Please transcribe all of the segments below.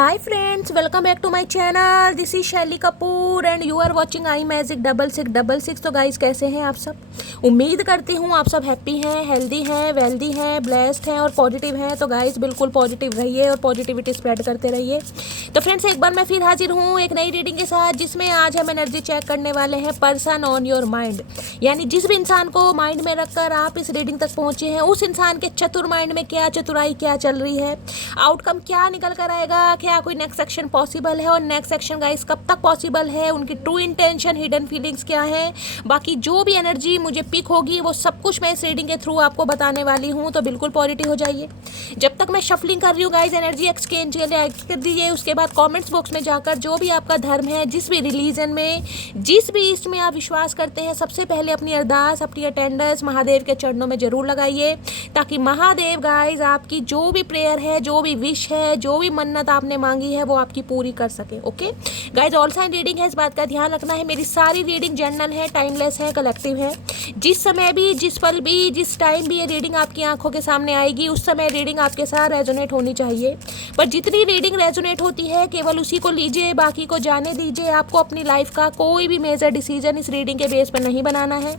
Hi friends, welcome back to my channel. This is Shaili Kapoor and you are watching I magic 6666। तो guys, कैसे हैं आप सब? उम्मीद करती हूँ आप सब हैप्पी हैं, हेल्दी हैं, वेल्दी हैं, ब्लेस्ड हैं और पॉजिटिव हैं। तो गाइस, बिल्कुल पॉजिटिव रहिए और पॉजिटिविटी स्प्रेड करते रहिए। तो फ्रेंड्स, एक बार मैं फिर हाजिर हूँ एक नई रीडिंग के साथ, जिसमें आज हम एनर्जी चेक करने वाले हैं पर्सन ऑन योर माइंड। यानी जिस भी इंसान को माइंड में रखकर आप इस रीडिंग तक पहुँचे हैं, उस इंसान के चतुर माइंड में क्या चतुराई क्या चल रही है, आउटकम क्या निकल कर आएगा, क्या कोई नेक्स्ट एक्शन पॉसिबल है और नेक्स्ट एक्शन गाइस कब तक पॉसिबल है, उनकी ट्रू इंटेंशन, हिडन फीलिंग्स क्या है, बाकी जो भी एनर्जी मुझे पिक होगी वो सब कुछ मैं इस रीडिंग के थ्रू आपको बताने वाली हूँ। तो बिल्कुल पॉजिटिव हो जाइए। जब तक मैं शफलिंग कर रही हूँ गाइस, एनर्जी एक्सचेंज के लिए कर दीजिए। उसके बाद कमेंट्स बॉक्स में जाकर जो भी आपका धर्म है, जिस भी रिलीजन में, जिस भी ईस्ट में आप विश्वास करते हैं, सबसे पहले अपनी अरदास, अपनी अटेंडेंस महादेव के चरणों में जरूर लगाइए, ताकि महादेव गाइस आपकी जो भी प्रेयर है, जो भी विश है, जो भी मन्नत आपने मांगी है, वो आपकी पूरी कर सके। Okay guys, all sign reading है, इस बात का ध्यान रखना है। मेरी सारी रीडिंग जनरल है, टाइमलेस है, कलेक्टिव है। जिस समय भी, जिस पल भी, जिस टाइम भी ये रीडिंग आपकी आंखों के सामने आएगी, उस समय रीडिंग आपके साथ रेजोनेट होनी चाहिए। पर जितनी रीडिंग रेजोनेट होती है, केवल उसी को लीजिए, बाकी को जाने दीजिए। आपको अपनी लाइफ का कोई भी मेजर डिसीजन इस रीडिंग के बेस पर नहीं बनाना है।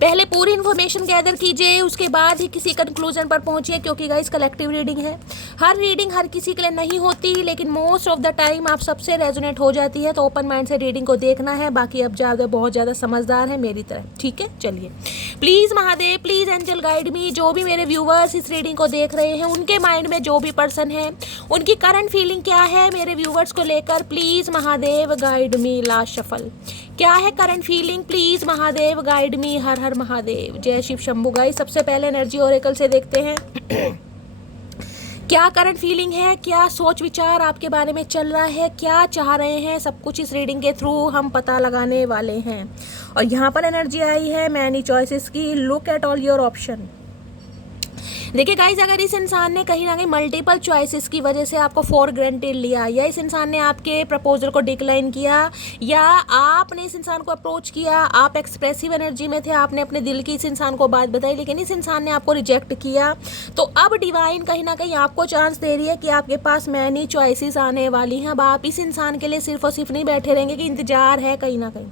पहले पूरी इन्फॉर्मेशन गैदर कीजिए, उसके बाद ही किसी कंक्लूजन पर पहुंचिए, क्योंकि गाइस कलेक्टिव रीडिंग है। हर रीडिंग हर किसी के लिए नहीं होती, लेकिन मोस्ट ऑफ द टाइम आप सबसे रेजोनेट हो जाती है। तो ओपन माइंड से रीडिंग को देखना है। बाकी अब ज़्यादा बहुत ज़्यादा समझदार है मेरी तरह, ठीक है? चलिए, please Mahadev, please angel guide me. जो भी मेरे व्यूवर्स इस रीडिंग को देख रहे हैं, उनके माइंड में जो भी पर्सन है, उनकी करंट फीलिंग क्या है मेरे व्यूवर्स को लेकर, please Mahadev guide me. Last shuffle, क्या है current feeling? Please Mahadev guide me. हर हर महादेव, जय शिव शंभू। गाइस, सबसे पहले एनर्जी ओरेकल से देखते हैं क्या करंट फीलिंग है, क्या सोच विचार आपके बारे में चल रहा है, क्या चाह रहे हैं, सब कुछ इस रीडिंग के थ्रू हम पता लगाने वाले हैं। और यहाँ पर एनर्जी आई है मैनी चॉइसेस की। Look at all your option. देखिए गाइज, अगर इस इंसान ने कहीं ना कहीं मल्टीपल चॉइसेस की वजह से आपको फॉर ग्रांटेड लिया, या इस इंसान ने आपके प्रपोजल को डिक्लाइन किया, या आपने इस इंसान को अप्रोच किया, आप एक्सप्रेसिव एनर्जी में थे, आपने अपने दिल की इस इंसान को बात बताई, लेकिन इस इंसान ने आपको रिजेक्ट किया, तो अब डिवाइन कहीं ना कहीं आपको चांस दे रही है कि आपके पास मैनी चॉइसेस आने वाली हैं। अब आप इस इंसान के लिए सिर्फ और सिर्फ नहीं बैठे रहेंगे कि इंतजार है कहीं ना कहीं।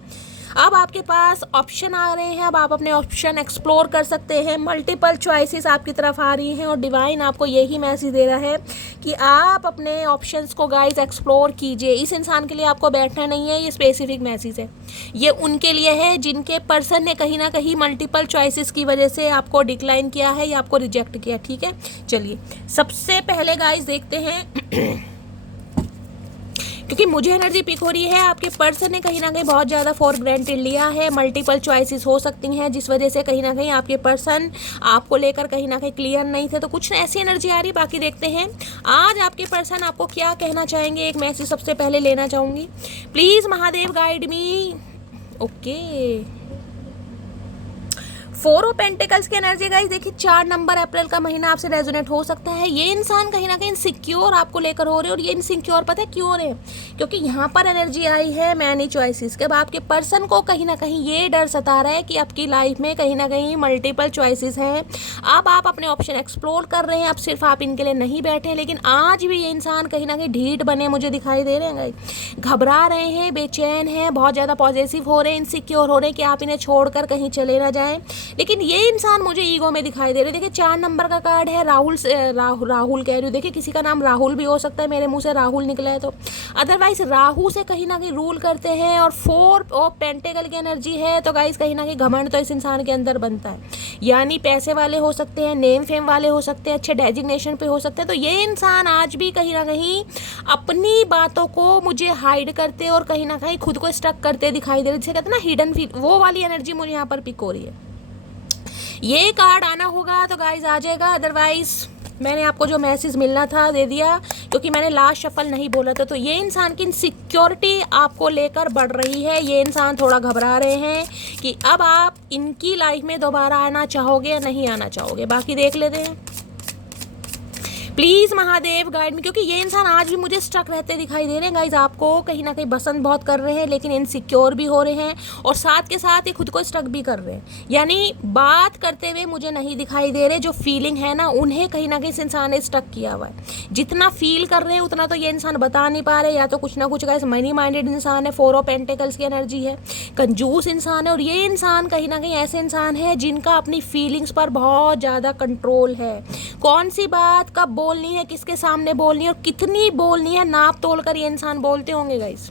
अब आपके पास ऑप्शन आ रहे हैं, अब आप अपने ऑप्शन एक्सप्लोर कर सकते हैं। मल्टीपल चॉइसेस आपकी तरफ आ रही हैं और डिवाइन आपको यही मैसेज दे रहा है कि आप अपने ऑप्शंस को गाइस एक्सप्लोर कीजिए। इस इंसान के लिए आपको बैठना नहीं है, ये स्पेसिफिक मैसेज है। ये उनके लिए है जिनके पर्सन ने कहीं ना कहीं मल्टीपल चॉइसेस की वजह से आपको डिक्लाइन किया है या आपको रिजेक्ट किया, ठीक है? चलिए, सबसे पहले गाइस देखते हैं क्योंकि मुझे एनर्जी पिक हो रही है, आपके पर्सन ने कहीं ना कहीं बहुत ज़्यादा फॉर ग्रांटेड लिया है। मल्टीपल चॉइसेस हो सकती हैं, जिस वजह से कहीं ना कहीं आपके पर्सन आपको लेकर कहीं ना कहीं क्लियर नहीं थे। तो कुछ ऐसी एनर्जी आ रही, बाकी देखते हैं आज आपके पर्सन आपको क्या कहना चाहेंगे। एक मैसेज सबसे पहले लेना चाहूँगी, please Mahadev guide me. Okay, 4 of pentacles की एनर्जी गाइस। देखिए, 4 नंबर अप्रैल का महीना आपसे रेजोनेट हो सकता है। ये इंसान कहीं ना कहीं इनसिक्योर आपको लेकर हो रहे हैं, और ये इनसिक्योर पता है क्यों हो रहे हैं? क्योंकि यहाँ पर एनर्जी आई है मैनी चॉइसेस के। अब आपके पर्सन को कहीं ना कहीं ये डर सता रहा है कि आपकी लाइफ में कहीं ना कहीं मल्टीपल चॉइसेस हैं। अब आप अपने ऑप्शन एक्सप्लोर कर रहे हैं, अब सिर्फ आप इनके लिए नहीं बैठे। लेकिन आज भी ये इंसान कहीं ना कहीं ढीठ बने मुझे दिखाई दे रहे हैं गाइस। घबरा रहे हैं, बेचैन हैं, बहुत ज़्यादा पॉजिटिव हो रहे हैं, इनसिक्योर हो रहे हैं कि आप इन्हें छोड़कर कहीं चले ना जाएं। लेकिन ये इंसान मुझे ईगो में दिखाई दे रहे हैं। देखिए, 4 नंबर का कार्ड है राहुल राहुल कह रही हूँ। देखिए, किसी का नाम राहुल भी हो सकता है, मेरे मुंह से राहुल निकला है तो। अदरवाइज राहु से कहीं ना कहीं रूल करते हैं, और 4 ऑफ पेंटिकल की एनर्जी है। तो गाइस, कहीं ना कहीं घमंड तो इस इंसान के अंदर बनता है। यानी पैसे वाले हो सकते हैं, नेम फेम वाले हो सकते हैं, अच्छे डेजिग्नेशन पे हो सकते हैं। तो ये इंसान आज भी कहीं ना कहीं अपनी बातों को मुझे हाइड करते और कहीं ना कहीं खुद को स्टक करते दिखाई दे रहे, जिसे कहते हैं ना हिडन फील, वो वाली एनर्जी मुझे यहाँ पर पिक हो रही है। ये कार्ड आना होगा तो गाइज आ जाएगा, अदरवाइज मैंने आपको जो मैसेज मिलना था दे दिया, क्योंकि मैंने लास्ट शफल नहीं बोला था। तो ये इंसान की इनसिक्योरिटी आपको लेकर बढ़ रही है। ये इंसान थोड़ा घबरा रहे हैं कि अब आप इनकी लाइफ में दोबारा आना चाहोगे या नहीं आना चाहोगे। बाकी देख लेते हैं। प्लीज महादेव गाइड मी, क्योंकि ये इंसान आज भी मुझे स्ट्रक रहते दिखाई दे रहे हैं गाइज। आपको कहीं ना कहीं पसंद बहुत कर रहे हैं, लेकिन इनसिक्योर भी हो रहे हैं और साथ के साथ ये खुद को स्ट्रक भी कर रहे हैं। यानी बात करते हुए मुझे नहीं दिखाई दे रहे, जो फीलिंग है ना उन्हें कहीं ना कहीं इस इंसान ने स्ट्रक किया हुआ है। जितना फील कर रहे हैं उतना तो ये इंसान बता नहीं पा रहे, या तो कुछ ना कुछ गाइज मनी माइंडेड इंसान है, 4 ऑफ पेंटिकल्स की एनर्जी है, कंजूस इंसान है। और ये इंसान कहीं ना कहीं ऐसे इंसान है जिनका अपनी फीलिंग्स पर बहुत ज़्यादा कंट्रोल है। कौन सी बात कब बोलनी है, किसके सामने बोलनी है और कितनी बोलनी है, नाप तोल कर ये इंसान बोलते होंगे गाइस।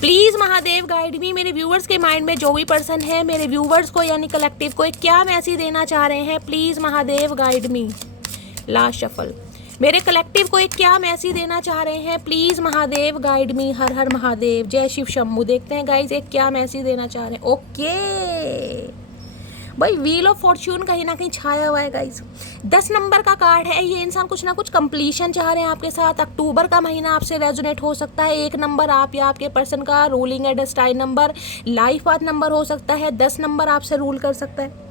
प्लीज महादेव गाइड मी, मेरे व्यूवर्स के माइंड में जो भी पर्सन है, मेरे व्यूवर्स को यानी कलेक्टिव को एक क्या मैसेज देना चाह रहे हैं, please Mahadev guide me. Last shuffle, मेरे कलेक्टिव को एक क्या मैसेज देना चाह रहे हैं, प्लीज महादेव गाइड मी। हर हर महादेव, जय शिव शंभू। देखते हैं गाइज एक क्या मैसेज देना चाह रहे हैं। ओके भाई, व्हील ऑफ फॉर्च्यून कहीं ना कहीं छाया हुआ है गाइज। 10 नंबर का कार्ड है। ये इंसान कुछ ना कुछ कंप्लीशन चाह रहे हैं आपके साथ। अक्टूबर का महीना आपसे रेजोनेट हो सकता है। 1 नंबर आप या आपके पर्सन का रूलिंग है, destined number, life path number हो सकता है। 10 नंबर आपसे रूल कर सकता है।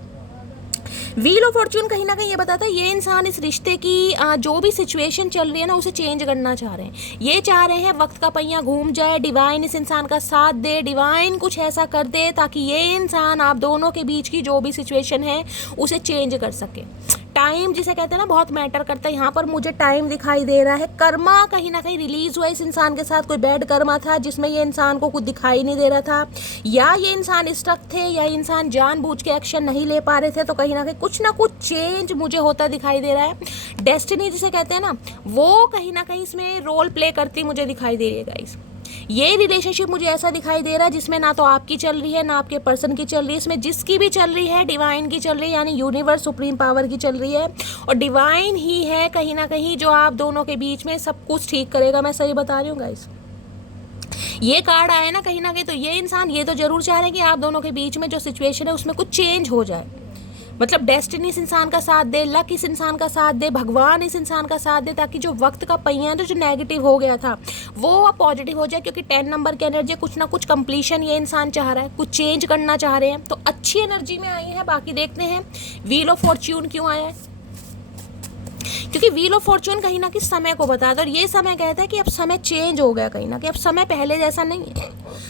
व्हील ऑफ फॉर्च्यून कहीं ना कहीं ये बताता है ये इंसान इस रिश्ते की जो भी सिचुएशन चल रही है ना उसे चेंज करना चाह रहे हैं। ये चाह रहे हैं वक्त का पहिया घूम जाए, डिवाइन इस इंसान का साथ दे, डिवाइन कुछ ऐसा कर दे ताकि ये इंसान आप दोनों के बीच की जो भी सिचुएशन है उसे चेंज कर सके। टाइम जिसे कहते हैं ना बहुत मैटर करता है। यहाँ पर मुझे टाइम दिखाई दे रहा है। कर्मा कहीं ना कहीं रिलीज हुआ इस इंसान के साथ। कोई बैड कर्मा था जिसमें ये इंसान को कुछ दिखाई नहीं दे रहा था, या ये इंसान स्टक थे, या इंसान जानबूझ के एक्शन नहीं ले पा रहे थे। तो कहीं ना कुछ चेंज मुझे होता दिखाई दे रहा है। डेस्टिनी जिसे कहते हैं ना वो कहीं ना कहीं इसमें रोल प्ले करती मुझे दिखाई दे रही है गाइस। ये रिलेशनशिप मुझे ऐसा दिखाई दे रहा है जिसमें ना तो आपकी चल रही है ना आपके पर्सन की चल रही है। इसमें जिसकी भी चल रही है डिवाइन की चल रही है, यानी यूनिवर्स सुप्रीम पावर की चल रही है। और डिवाइन ही है कहीं ना कहीं जो आप दोनों के बीच में सब कुछ ठीक करेगा। मैं सही बता रही हूँ गाइस। ये कार्ड आया ना कहीं ना कहीं, तो ये इंसान ये तो जरूर चाह रहे हैं कि आप दोनों के बीच में जो सिचुएशन है उसमें कुछ चेंज हो जाए। मतलब डेस्टिनी इस इंसान का साथ दे, लक इस इंसान का साथ दे, भगवान इस इंसान का साथ दे, ताकि जो वक्त का पहिया जो नेगेटिव हो गया था वो अब पॉजिटिव हो जाए। क्योंकि 10 नंबर की एनर्जी, कुछ ना कुछ कंप्लीशन ये इंसान चाह रहा है, कुछ चेंज करना चाह रहे हैं। तो अच्छी एनर्जी में आई है। बाकी देखते हैं व्हील ऑफ फॉर्च्यून क्यों आया है, क्योंकि व्हील ऑफ फॉर्च्यून कहीं ना कहीं समय को बताता है। और ये समय कहता है कि अब समय चेंज हो गया कहीं ना कहीं। अब समय पहले जैसा नहीं है।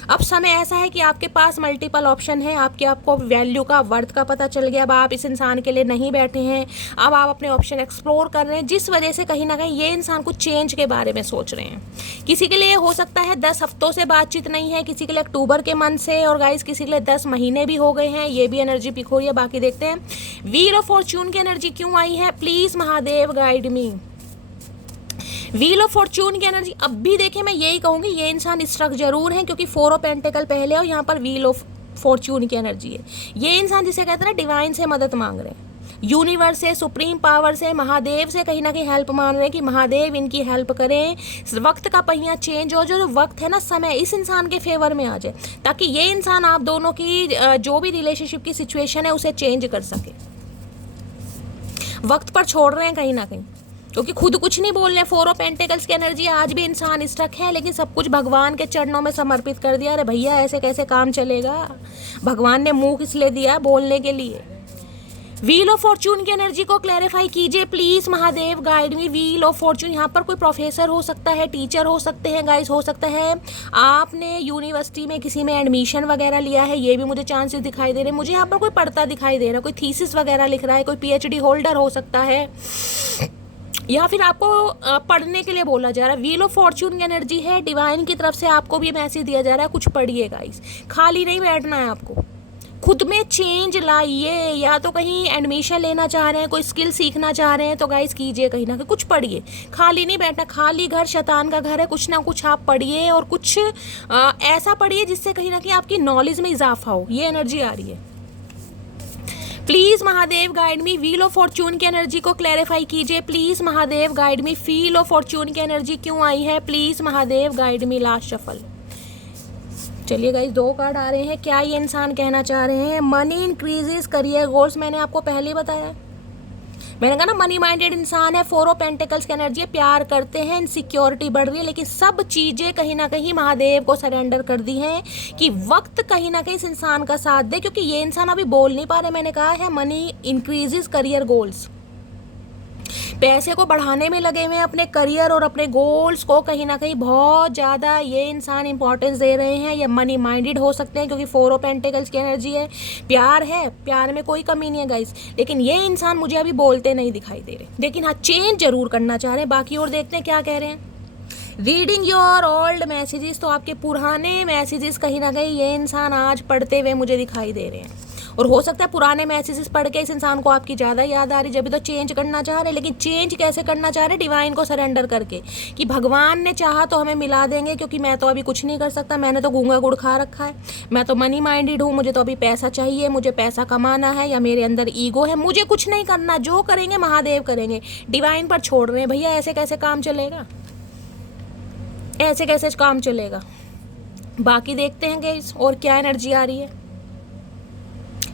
अब समय ऐसा है कि आपके पास मल्टीपल ऑप्शन है। आपको वैल्यू का, वर्थ का पता चल गया। अब आप इस इंसान के लिए नहीं बैठे हैं। अब आप अपने ऑप्शन एक्सप्लोर कर रहे हैं, जिस वजह से कहीं ना कहीं ये इंसान कुछ चेंज के बारे में सोच रहे हैं। किसी के लिए हो सकता है 10 हफ्तों से बातचीत नहीं है, किसी के लिए अक्टूबर के मंथ से, और गाइस किसी के लिए 10 महीने भी हो गए हैं। ये भी एनर्जी पिक हो रही है। बाकी देखते हैं व्हील ऑफ फॉर्च्यून की एनर्जी क्यों आई है। Please Mahadev guide me. Wheel of Fortune की एनर्जी अब भी देखें, मैं यही कहूंगी ये इंसान स्ट्रक जरूर है, क्योंकि 4 ऑफ पेंटिकल पहले और यहाँ पर व्हील ऑफ फॉर्च्यून की एनर्जी है। ये इंसान जिसे कहते हैं ना डिवाइन से मदद मांग रहे हैं, यूनिवर्स से, सुप्रीम पावर से, महादेव से कहीं ना कहीं हेल्प मान रहे हैं कि महादेव इनकी हेल्प करें। वक्त का पहिया चेंज हो, जो वक्त है ना, समय इस इंसान के फेवर में आ जाए, ताकि ये इंसान आप दोनों की जो भी रिलेशनशिप की सिचुएशन है उसे चेंज कर सके। वक्त पर छोड़ रहे हैं कहीं ना कहीं, क्योंकि खुद कुछ नहीं बोल रहे। 4 ऑफ पेंटिकल्स की एनर्जी, आज भी इंसान स्टक है, लेकिन सब कुछ भगवान के चरणों में समर्पित कर दिया। अरे भैया ऐसे कैसे काम चलेगा, भगवान ने मुंह किस लिए दिया बोलने के लिए। व्हील ऑफ फॉर्च्यून की एनर्जी को क्लैरिफाई कीजिए please Mahadev guide me. Wheel of Fortune, यहाँ पर कोई प्रोफेसर हो सकता है, टीचर हो सकते हैं गाइस, हो सकता है आपने यूनिवर्सिटी में किसी में एडमिशन वगैरह लिया है, ये भी मुझे चांसेस दिखाई दे रहे हैं। मुझे यहाँ पर कोई पढ़ता दिखाई दे रहा है, कोई थीसिस वगैरह लिख रहा है, कोई PhD होल्डर हो सकता है, या फिर आपको पढ़ने के लिए बोला जा रहा है। व्हील ऑफ फॉर्च्यून की एनर्जी है, डिवाइन की तरफ से आपको भी मैसेज दिया जा रहा है, कुछ पढ़िए गाइस, खाली नहीं बैठना है आपको। खुद में चेंज लाइए, या तो कहीं एडमिशन लेना चाह रहे हैं, कोई स्किल सीखना चाह रहे हैं तो गाइस कीजिए, कहीं ना कहीं कुछ पढ़िए। खाली नहीं बैठना, खाली घर शैतान का घर है। कुछ ना कुछ आप पढ़िए, और कुछ ऐसा पढ़िए जिससे कहीं ना कहीं आपकी नॉलेज में इजाफा हो। ये एनर्जी आ रही है। Please Mahadev guide me. Wheel of Fortune की एनर्जी को क्लैरिफाई कीजिए please Mahadev guide me. Wheel of Fortune की एनर्जी क्यों आई है, please Mahadev guide me. Last shuffle. चलिए गाइस 2 कार्ड आ रहे हैं। क्या ये इंसान कहना चाह रहे हैं। मनी इंक्रीजेस, करियर गोल्स, मैंने आपको पहले ही बताया, मैंने कहा ना मनी माइंडेड इंसान है। 4 ऑफ पेंटिकल्स की एनर्जी, प्यार करते हैं, इनसिक्योरिटी बढ़ रही है, लेकिन सब चीज़ें कहीं ना कहीं महादेव को सरेंडर कर दी हैं कि वक्त कहीं ना कहीं इस इंसान का साथ दे, क्योंकि ये इंसान अभी बोल नहीं पा रहे। मैंने कहा है मनी इंक्रीजेस, करियर गोल्स, पैसे को बढ़ाने में लगे हुए हैं, अपने करियर और अपने गोल्स को कहीं ना कहीं बहुत ज़्यादा ये इंसान इंपॉर्टेंस दे रहे हैं। या मनी माइंडेड हो सकते हैं क्योंकि 4 ऑफ पेंटिकल्स की एनर्जी है। प्यार है, प्यार में कोई कमी नहीं है गाइस, लेकिन ये इंसान मुझे अभी बोलते नहीं दिखाई दे रहे, लेकिन हाँ चेंज जरूर करना चाह रहे हैं। बाकी और देखते हैं क्या कह रहे हैं। रीडिंग योर ओल्ड मैसेजेस, तो आपके पुराने मैसेजेस कहीं ना कहीं ये इंसान आज पढ़ते हुए मुझे दिखाई दे रहे हैं। और हो सकता है पुराने मैसेजेस पढ़ के इस इंसान को आपकी ज़्यादा याद आ रही, जब भी तो चेंज करना चाह रहे। लेकिन चेंज कैसे करना चाह रहे? डिवाइन को सरेंडर करके, कि भगवान ने चाहा तो हमें मिला देंगे, क्योंकि मैं तो अभी कुछ नहीं कर सकता, मैंने तो गूंगा गुड़ खा रखा है, मैं तो मनी माइंडेड हूँ, मुझे तो अभी पैसा चाहिए, मुझे पैसा कमाना है, या मेरे अंदर ईगो है, मुझे कुछ नहीं करना, जो करेंगे महादेव करेंगे। डिवाइन पर छोड़ रहे हैं भैया, ऐसे कैसे काम चलेगा, ऐसे कैसे काम चलेगा। बाकी देखते हैं गाइस और क्या एनर्जी आ रही है।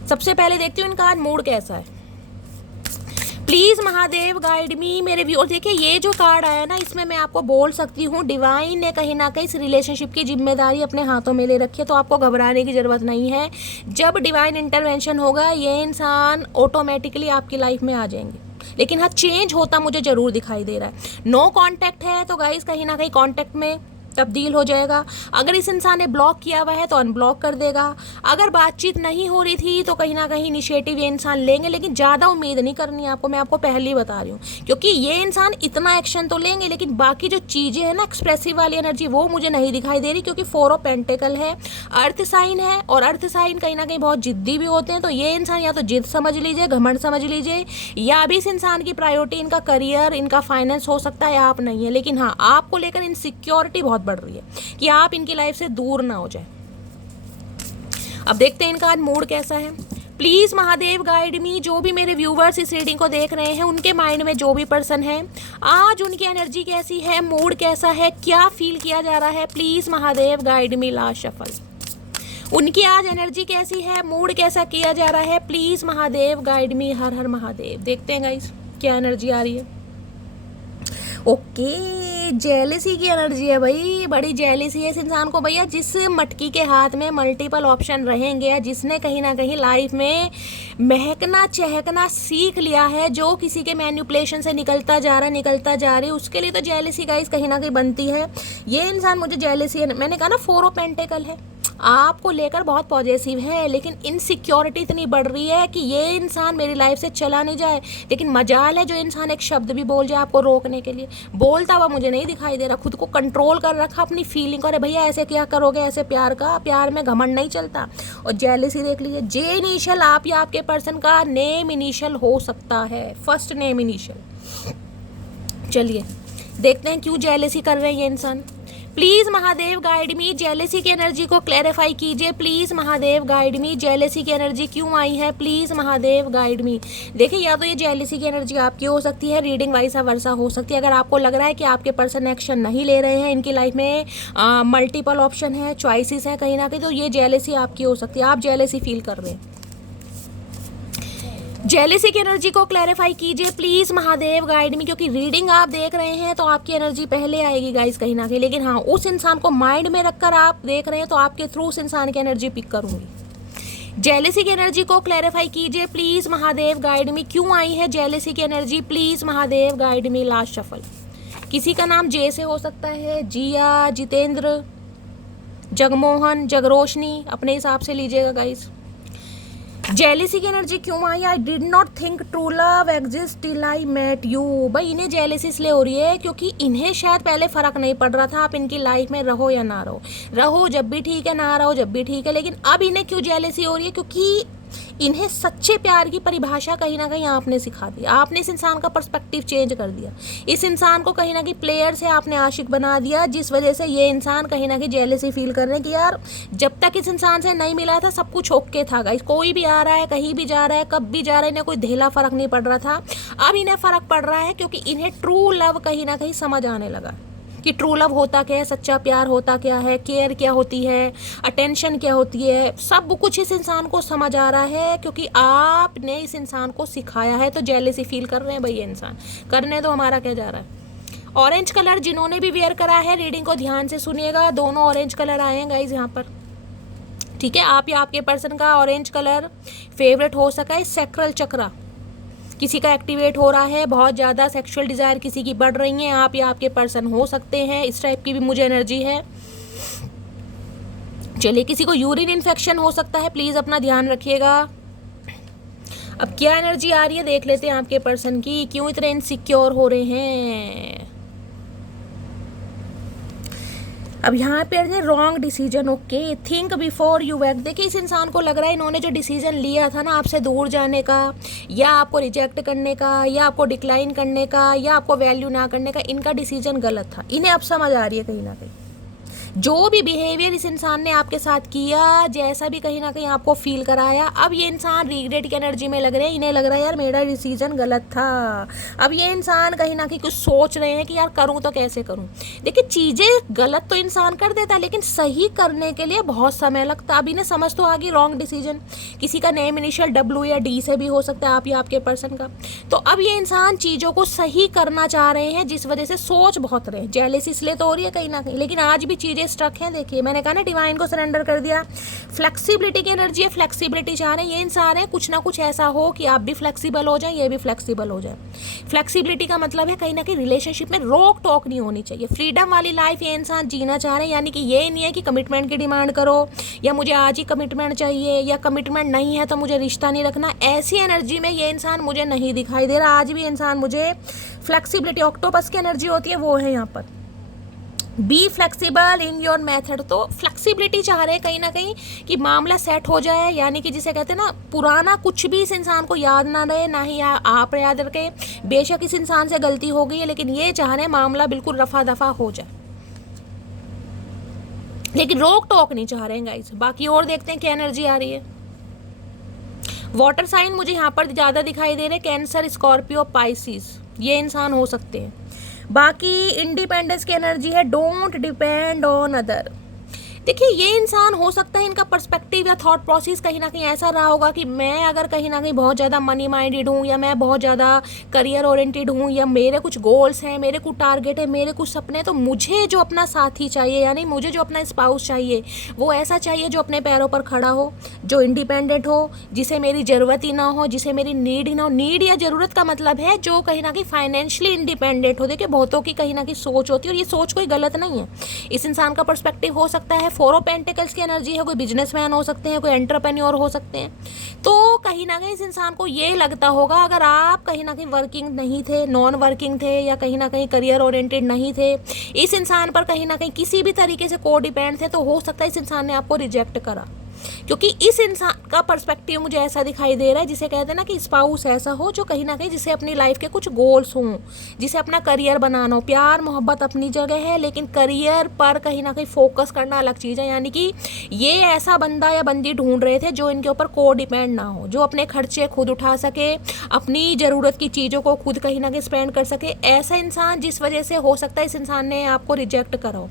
सबसे पहले देखती हूँ इनका आज मूड कैसा है। प्लीज महादेव गाइड मी मेरे व्यू। और देखिए ये जो कार्ड आया ना, इसमें मैं आपको बोल सकती हूँ डिवाइन ने कहीं ना कहीं इस रिलेशनशिप की जिम्मेदारी अपने हाथों में ले रखी है, तो आपको घबराने की जरूरत नहीं है। जब डिवाइन इंटरवेंशन होगा ये इंसान ऑटोमेटिकली आपकी लाइफ में आ जाएंगे। लेकिन हाँ चेंज होता मुझे जरूर दिखाई दे रहा है। नो कांटेक्ट है तो गाइस कहीं ना कहीं कांटेक्ट में तब्दील हो जाएगा। अगर इस इंसान ने ब्लॉक किया हुआ है तो अनब्लॉक कर देगा। अगर बातचीत नहीं हो रही थी तो कहीं ना कहीं इनिशिएटिव ये इंसान लेंगे, लेकिन ज़्यादा उम्मीद नहीं करनी है आपको, मैं आपको पहले ही बता रही हूँ, क्योंकि ये इंसान इतना एक्शन तो लेंगे, लेकिन बाकी जो चीज़ें हैं ना एक्सप्रेसिव वाली एनर्जी वो मुझे नहीं दिखाई दे रही, क्योंकि 4 ऑफ पेंटिकल है, अर्थ साइन है, और अर्थ साइन कहीं ना कहीं बहुत जिद्दी भी होते हैं। तो ये इंसान या तो जिद समझ लीजिए, घमंड समझ लीजिए, या भी इस इंसान की प्रायोरिटी इनका करियर, इनका फाइनेंस हो सकता है, आप नहीं है। लेकिन हाँ आपको लेकर इनसिक्योरिटी बहुत बढ़ रही है कि आप इनकी लाइफ से दूर ना हो जाए। अब देखते हैं इनका आज मूड कैसा है। प्लीज महादेव गाइड मी, जो भी मेरे व्यूवर्स इस रीडिंग को देख रहे हैं, उनके माइंड में जो भी पर्सन है आज उनकी एनर्जी कैसी है, मूड कैसा है, क्या फील किया जा रहा है। Please Mahadev guide me, last shuffle. उनकी आज एनर्जी कैसी है, मूड कैसा किया जा रहा है। प्लीज महादेव गाइड मी, हर हर महादेव। देखते हैं गाइस क्या एनर्जी आ रही है। ओके, जेलसी की एनर्जी है भाई, बड़ी जेलसी है इस इंसान को भैया। जिस मटकी के हाथ में मल्टीपल ऑप्शन रहेंगे, जिसने कहीं ना कहीं लाइफ में महकना चहकना सीख लिया है, जो किसी के मैनिपुलेशन से निकलता जा रहा है, उसके लिए तो जेलसी गाइस कहीं ना कहीं बनती है। ये इंसान मुझे जेलसी है, मैंने कहा ना 4 ऑफ पेंटिकल है, आपको लेकर बहुत पॉजिटिव है, लेकिन इनसिक्योरिटी इतनी बढ़ रही है कि ये इंसान मेरी लाइफ से चला नहीं जाए। लेकिन मजाल है जो इंसान एक शब्द भी बोल जाए आपको रोकने के लिए, बोलता हुआ मुझे नहीं दिखाई दे रहा, खुद को कंट्रोल कर रखा अपनी फीलिंग को। अरे भैया ऐसे क्या करोगे, ऐसे प्यार में घमंड नहीं चलता। और जेलसी देख लीजिए, जे इनिशियल आप या आपके पर्सन का नेम इनिशियल हो सकता है, फर्स्ट नेम इनिशियल। चलिए देखते हैं क्यों जेलसी कर रहे हैं ये इंसान। Please Mahadev guide me, jealousy की एनर्जी को क्लैरिफाई कीजिए। Please Mahadev guide me, jealousy की एनर्जी क्यों आई है, प्लीज महादेव गाइड मी। देखिए या तो ये जेलेसी की एनर्जी आपकी हो सकती है, रीडिंग वाइसा वर्सा हो सकती है। अगर आपको लग रहा है कि आपके पर्सन एक्शन नहीं ले रहे हैं, इनकी लाइफ में मल्टीपल ऑप्शन है, चॉइसेस हैं कहीं ना कहीं, तो ये जेलेसी आपकी हो सकती है, आप जेलेसी फील कर रहे हैं। जेलेसी की एनर्जी को क्लैरिफाई कीजिए प्लीज महादेव गाइड मी, क्योंकि रीडिंग आप देख रहे हैं तो आपकी एनर्जी पहले आएगी गाइस कहीं ना कहीं, लेकिन हाँ उस इंसान को माइंड में रखकर आप देख रहे हैं तो आपके थ्रू उस इंसान की एनर्जी पिक करूंगी। जेलेसी की एनर्जी को क्लैरिफाई कीजिए प्लीज महादेव गाइड मी, क्यों आई है जेलेसी की energy, please Mahadev guide me. Last shuffle. किसी का नाम जे से हो सकता है, जिया, जितेंद्र, जगमोहन, जगरोशनी, अपने हिसाब से लीजिएगा गाइस। जेलेसी की एनर्जी क्यों आई, I did not think true love exist till I met you. भाई इन्हें जेलेसी इसलिए हो रही है क्योंकि इन्हें शायद पहले फर्क नहीं पड़ रहा था आप इनकी लाइफ में रहो या ना रहो जब भी ठीक है, ना रहो जब भी ठीक है, लेकिन अब इन्हें क्यों जेलेसी हो रही है, क्योंकि इन्हें सच्चे प्यार की परिभाषा कहीं ना कहीं आपने सिखा दी, आपने इस इंसान का पर्सपेक्टिव चेंज कर दिया, इस इंसान को कहीं ना कहीं प्लेयर से आपने आशिक बना दिया, जिस वजह से ये इंसान कहीं ना कहीं जेलेसी फील कर रहे हैं कि यार जब तक इस इंसान से नहीं मिला था सब कुछ ओके था गाइस, कोई भी आ रहा है, कहीं भी जा रहा है, कब भी जा रहा है, इन्हें कोई ढेला फर्क नहीं पड़ रहा था। अब इन्हें फर्क पड़ रहा है क्योंकि इन्हें ट्रू लव कहीं ना कहीं समझ आने लगा कि ट्रू लव होता क्या है, सच्चा प्यार होता क्या है, केयर क्या होती है, अटेंशन क्या होती है, सब कुछ इस इंसान को समझ आ रहा है क्योंकि आपने इस इंसान को सिखाया है। तो जेलेसी फील कर रहे हैं भाई ये इंसान, करने तो हमारा क्या जा रहा है। ऑरेंज कलर जिन्होंने भी वेयर करा है रीडिंग को ध्यान से सुनिएगा, दोनों ऑरेंज कलर आए हैं गाइज यहाँ पर, ठीक है। आप या आपके पर्सन का ऑरेंज कलर फेवरेट हो सका है, सैक्रल चक्रा, किसी का एक्टिवेट हो रहा है, बहुत ज़्यादा सेक्सुअल डिज़ायर किसी की बढ़ रही है, आप या आपके पर्सन हो सकते हैं, इस टाइप की भी मुझे एनर्जी है। चलिए, किसी को यूरिन इन्फेक्शन हो सकता है, प्लीज़ अपना ध्यान रखिएगा। अब क्या एनर्जी आ रही है देख लेते हैं आपके पर्सन की, क्यों इतने इनसिक्योर हो रहे हैं। अब यहाँ पे wrong decision, okay, think before you act. देखिए, इस इंसान को लग रहा है इन्होंने जो डिसीजन लिया था ना आपसे दूर जाने का, या आपको रिजेक्ट करने का, या आपको डिक्लाइन करने का, या आपको वैल्यू ना करने का, इनका डिसीजन गलत था। इन्हें अब समझ आ रही है कहीं ना कहीं जो भी बिहेवियर इस इंसान ने आपके साथ किया, जैसा भी कहीं ना कहीं आपको फील कराया, अब ये इंसान रिग्रेट की एनर्जी में लग रहे हैं। इन्हें लग रहा है यार मेरा डिसीजन गलत था। अब ये इंसान कहीं ना कहीं कुछ सोच रहे हैं कि यार करूं तो कैसे करूं। देखिए, चीज़ें गलत तो इंसान कर देता है, लेकिन सही करने के लिए बहुत समय लगता है। अब इन्हें समझ तो आ गई रॉन्ग डिसीजन। किसी का नेम इनिशियल W या D से भी हो सकता है, आप या आपके पर्सन का। तो अब ये इंसान चीज़ों को सही करना चाह रहे हैं, जिस वजह से सोच बहुत रहे हैं। जेलसी इसलिए तो हो रही है कहीं ना कहीं, लेकिन आज भी चीज़ें स्टक हैं। देखिए, मैंने कहा ना डिवाइन को सरेंडर कर दिया। फ्लेक्सिबिलिटी की एनर्जी है, फ्लेक्सिबिलिटी चाह रहे हैं ये इंसान है। कुछ ना कुछ ऐसा हो कि आप भी फ्लेक्सिबल हो जाए, ये भी फ्लेक्सिबल हो जाए। फ्लेक्सिबिलिटी का मतलब है कहीं ना कहीं रिलेशनशिप में रोक टोक नहीं होनी चाहिए। फ्रीडम वाली लाइफ ये इंसान जीना चाह रहे हैं, यानी कि ये नहीं है कि कमिटमेंट की डिमांड करो, या मुझे आज ही कमिटमेंट चाहिए, या कमिटमेंट नहीं है तो मुझे रिश्ता नहीं रखना। ऐसी एनर्जी में ये इंसान मुझे नहीं दिखाई दे रहा। आज भी इंसान मुझे फ्लेक्सिबिलिटी, ऑक्टोपस की एनर्जी होती है वो है यहाँ पर। Be flexible in your method. तो फ्लेक्सिबिलिटी चाह रहे हैं कहीं ना कहीं कि मामला सेट हो जाए, यानी कि जिसे कहते हैं ना पुराना कुछ भी इस इंसान को याद ना रहे, ना ही आप याद रखें। बेशक इस इंसान से गलती हो गई है, लेकिन ये चाह रहे हैं मामला बिल्कुल रफा दफा हो जाए, लेकिन रोक टोक नहीं चाह रहे हैं गाइस। बाकी और देखते हैं क्या एनर्जी आ रही है। वाटर साइन मुझे यहाँ पर ज़्यादा दिखाई दे रहे हैं, कैंसर, स्कॉर्पियो, पाइसिस, ये इंसान हो सकते हैं। बाकी इंडिपेंडेंस की एनर्जी है, डोंट डिपेंड ऑन अदर। देखिए, ये इंसान हो सकता है इनका पर्सपेक्टिव या थॉट प्रोसेस कहीं ना कहीं ऐसा रहा होगा कि मैं अगर कहीं ना कहीं बहुत ज़्यादा मनी माइंडेड हूँ, या मैं बहुत ज़्यादा करियर ओरिएंटेड हूँ, या मेरे कुछ गोल्स हैं, मेरे कुछ टारगेट है, मेरे कुछ सपने, तो मुझे जो अपना साथी चाहिए, यानी मुझे जो अपना स्पाउस चाहिए, वो ऐसा चाहिए जो अपने पैरों पर खड़ा हो, जो इंडिपेंडेंट हो, जिसे मेरी ज़रूरत ही ना हो, जिसे मेरी नीड ही ना हो। नीड या ज़रूरत का मतलब है जो कहीं ना कहीं फाइनेंशियली इंडिपेंडेंट हो। देखिए, बहुतों की कहीं ना कहीं सोच होती है, और ये सोच कोई गलत नहीं है। इस इंसान का पर्सपेक्टिव हो सकता है 4 ऑफ पेंटिकल्स की एनर्जी है, कोई बिजनेसमैन हो सकते हैं, कोई एंटरप्रेन्योर हो सकते हैं। तो कहीं ना कहीं इस इंसान को ये लगता होगा, अगर आप कहीं ना कहीं वर्किंग नहीं थे, नॉन वर्किंग थे, या कहीं ना कहीं करियर ओरिएंटेड नहीं थे, इस इंसान पर कहीं ना कहीं किसी भी तरीके से को डिपेंड थे, तो हो सकता है इस इंसान ने आपको रिजेक्ट करा। क्योंकि इस इंसान का पर्सपेक्टिव मुझे ऐसा दिखाई दे रहा है, जिसे कहते हैं ना कि स्पाउस ऐसा हो जो कहीं ना कहीं जिसे अपनी लाइफ के कुछ गोल्स हों, जिसे अपना करियर बनाना हो। प्यार मोहब्बत अपनी जगह है, लेकिन करियर पर कहीं ना कहीं फोकस करना अलग चीज़ है। यानी कि ये ऐसा बंदा या बंदी ढूंढ रहे थे जो इनके ऊपर को डिपेंड ना हो, जो अपने खर्चे खुद उठा सके, अपनी ज़रूरत की चीज़ों को खुद कहीं ना कहीं स्पेंड कर सके। ऐसा इंसान जिस वजह से हो सकता है इस इंसान ने आपको रिजेक्ट करो।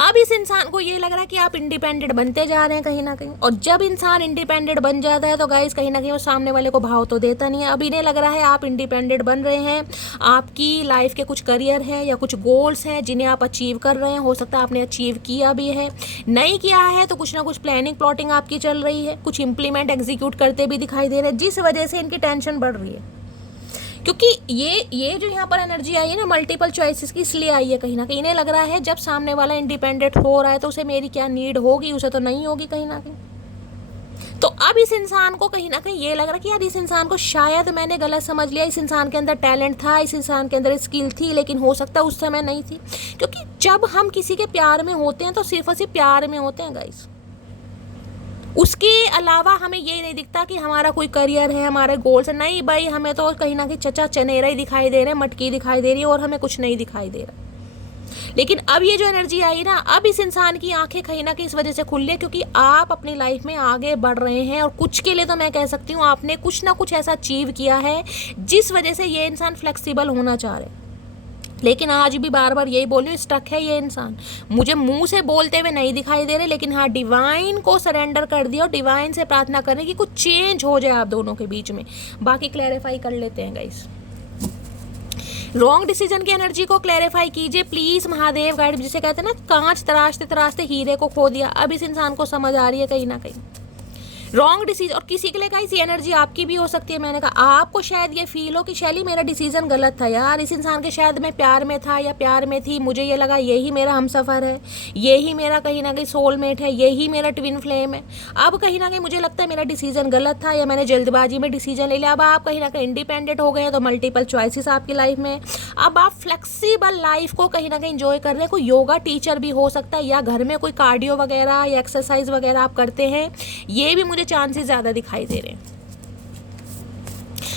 अब इस इंसान को ये लग रहा है कि आप इंडिपेंडेंट बनते जा रहे हैं कहीं ना कहीं, और जब इंसान इंडिपेंडेंट बन जाता है तो गाइस कहीं ना कहीं वो सामने वाले को भाव तो देता नहीं है। अब इन्हें लग रहा है आप इंडिपेंडेंट बन रहे हैं, आपकी लाइफ के कुछ करियर है या कुछ गोल्स हैं जिन्हें आप अचीव कर रहे हैं। हो सकता है आपने अचीव किया भी है, नहीं किया है तो कुछ ना कुछ प्लानिंग प्लॉटिंग आपकी चल रही है, कुछ इंप्लीमेंट एग्जीक्यूट करते भी दिखाई दे रहे हैं, जिस वजह से इनकी टेंशन बढ़ रही है। क्योंकि ये जो यहाँ पर एनर्जी आई है ना मल्टीपल चॉइसेस की, इसलिए आई है कहीं ना कहीं। इन्हें लग रहा है जब सामने वाला इंडिपेंडेंट हो रहा है तो उसे मेरी क्या नीड होगी, उसे तो नहीं होगी कहीं ना कहीं। तो अब इस इंसान को कहीं ना कहीं ये लग रहा है कि यार इस इंसान को शायद मैंने गलत समझ लिया, इस इंसान के अंदर टैलेंट था, इस इंसान के अंदर स्किल थी, लेकिन हो सकता है उस समय नहीं थी। क्योंकि जब हम किसी के प्यार में होते हैं तो सिर्फ और सिर्फ प्यार में होते हैं गाइस, उसके अलावा हमें ये नहीं दिखता कि हमारा कोई करियर है, हमारे गोल्स है। नहीं भाई, हमें तो कहीं ना कहीं चचा चनेरा ही दिखाई दे रहे हैं, मटकी दिखाई दे रही है, और हमें कुछ नहीं दिखाई दे रहा। लेकिन अब ये जो एनर्जी आई ना, अब इस इंसान की आंखें कहीं ना कहीं इस वजह से खुल रही है क्योंकि आप अपनी लाइफ में आगे बढ़ रहे हैं, और कुछ के लिए तो मैं कह सकती हूँ आपने कुछ ना कुछ ऐसा अचीव किया है जिस वजह से ये इंसान फ्लेक्सिबल होना चाह रहे हैं। लेकिन आज भी बार बार यही बोल रही हूँ, स्टक है ये इंसान। मुझे मुंह से बोलते हुए नहीं दिखाई दे रहे, लेकिन हाँ डिवाइन को सरेंडर कर दिया और डिवाइन से प्रार्थना करें कि कुछ चेंज हो जाए आप दोनों के बीच में। बाकी क्लैरिफाई कर लेते हैं गाइस। रॉन्ग डिसीजन की एनर्जी को क्लैरिफाई कीजिए प्लीज महादेव गाइड। जिसे कहते हैं ना कांच तराशते तराशते हीरे को खो दिया। अब इस इंसान को समझ आ रही है कहीं ना कहीं रॉन्ग डिसीजन। और किसी के लिए गाइस ये एनर्जी आपकी भी हो सकती है। मैंने कहा आपको शायद ये फील हो कि शैली मेरा डिसीजन गलत था यार, इस इंसान के शायद मैं प्यार में था या प्यार में थी, मुझे ये लगा यही मेरा हमसफ़र है, यही मेरा कहीं ना कहीं सोलमेट है, यही मेरा ट्विन फ्लेम है। अब कहीं ना कहीं मुझे लगता है मेरा डिसीजन गलत था या मैंने जल्दबाजी में डिसीजन ले लिया। अब आप कहीं ना कहीं इंडिपेंडेंट हो गए हैं, तो मल्टीपल चॉइसेस आपकी लाइफ में। अब आप फ्लेक्सिबल लाइफ को कहीं ना कहीं इंजॉय कर रहे हैं। कोई योगा टीचर भी हो सकता है या घर में कोई कार्डियो वगैरह या एक्सरसाइज वगैरह आप करते हैं, ये भी मुझे चांसेस ज़्यादा दिखाई दे रहे हैं।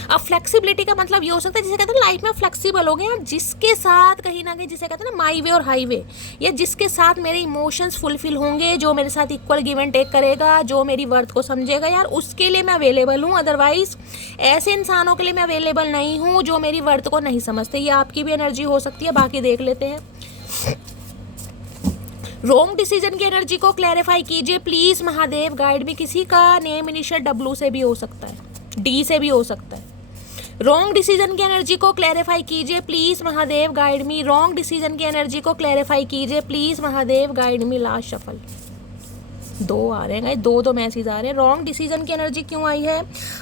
अब फ्लेक्सिबिलिटी का मतलब ये हो सकता है, जिसे कहते हैं लाइफ में फ्लेक्सिबल हो गए हैं, जिसके साथ कहीं ना कहीं जिसे कहते हैं ना माई वे और हाई वे, या जिसके साथ मेरे इमोशंस फुलफिल होंगे, जो मेरे साथ इक्वल गिव एंड टेक करेगा, जो मेरी वर्थ को समझेगा यार, उसके लिए मैं अवेलेबल हूँ। अदरवाइज ऐसे इंसानों के लिए मैं अवेलेबल नहीं हूँ जो मेरी वर्थ को नहीं समझते। ये आपकी भी एनर्जी हो सकती है। बाकी देख लेते हैं। रॉन्ग डिसीजन की एनर्जी को क्लैरिफाई कीजिए प्लीज़ महादेव गाइड में। किसी का नेम इनिशियल डब्ल्यू से भी हो सकता है, डी से भी हो सकता है। रॉन्ग डिसीजन की एनर्जी को क्लैरिफाई कीजिए please Mahadev guide me. Wrong decision की एनर्जी को क्लैरिफाई कीजिए please Mahadev guide me. Last shuffle 2 आ रहे हैं, 2 मैसेज आ रहे हैं। रॉन्ग डिसीजन की एनर्जी क्यों आई है?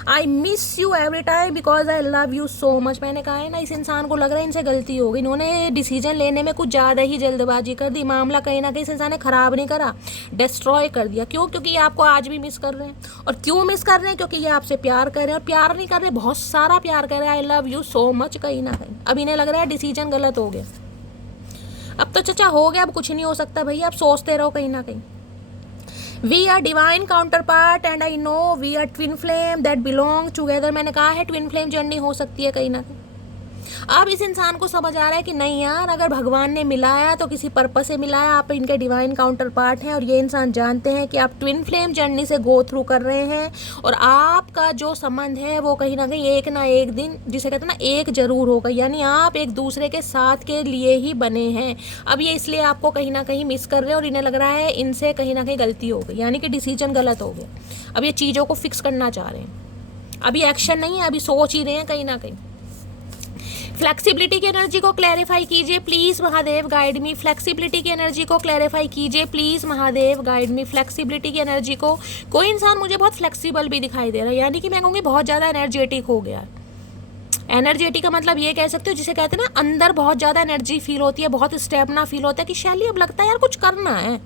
I miss you every time because I love you so much. मैंने कहा है ना, इस इंसान को लग रहा है इनसे गलती हो गई, इन्होंने डिसीजन लेने में कुछ ज़्यादा ही जल्दबाजी कर दी। मामला कहीं ना कहीं इस इंसान ने ख़राब नहीं करा, डिस्ट्रॉय कर दिया। क्यों? क्योंकि ये आपको आज भी मिस कर रहे हैं। और क्यों मिस कर रहे हैं? क्योंकि ये आपसे प्यार कर रहे हैं, और प्यार नहीं कर रहे, बहुत सारा प्यार कर रहे हैं। I love you so much कहीं ना कहीं। अब इन्हें लग रहा है डिसीजन गलत हो गया। अब तो चचा हो गया, अब कुछ नहीं हो सकता भैया, अब सोचते रहो कहीं ना कहीं। We are divine counterpart and I know we are twin flame that belong together। मैंने कहा है ट्विन फ्लेम जर्नी हो सकती है कहीं ना कहीं। अब इस इंसान को समझ आ रहा है कि नहीं यार, अगर भगवान ने मिलाया तो किसी पर्पस से मिलाया, आप इनके डिवाइन काउंटर पार्ट हैं। और ये इंसान जानते हैं कि आप ट्विन फ्लेम जर्नी से गो थ्रू कर रहे हैं, और आपका जो संबंध है वो कहीं ना कहीं एक ना एक दिन, जिसे कहते हैं ना, एक जरूर होगा। यानी आप एक दूसरे के साथ के लिए ही बने हैं। अब ये इसलिए आपको कहीं ना कहीं मिस कर रहे हैं, और इन्हें लग रहा है इनसे कहीं ना कहीं गलती हो गई, यानी कि डिसीजन गलत हो गया। अब ये चीज़ों को फिक्स करना चाह रहे हैं। अभी एक्शन नहीं है, अभी सोच ही रहे हैं कहीं ना कहीं। फ्लेक्सिबिलिटी की एनर्जी को क्लैरिफाई कीजिए please Mahadev guide me. Flexibility की एनर्जी को क्लैरिफाई कीजिए please Mahadev guide me. Flexibility की एनर्जी को, कोई इंसान मुझे बहुत फ्लेक्सिबल भी दिखाई दे रहा है, यानी कि मैं कहूँगी बहुत ज़्यादा एनर्जेटिक हो गया। एनर्जेटिक का मतलब ये कह सकते हो, जिसे कहते हैं ना अंदर बहुत ज़्यादा एनर्जी फील होती है, बहुत स्टेमिना फील होता है कि शैली अब लगता है यार कुछ करना है।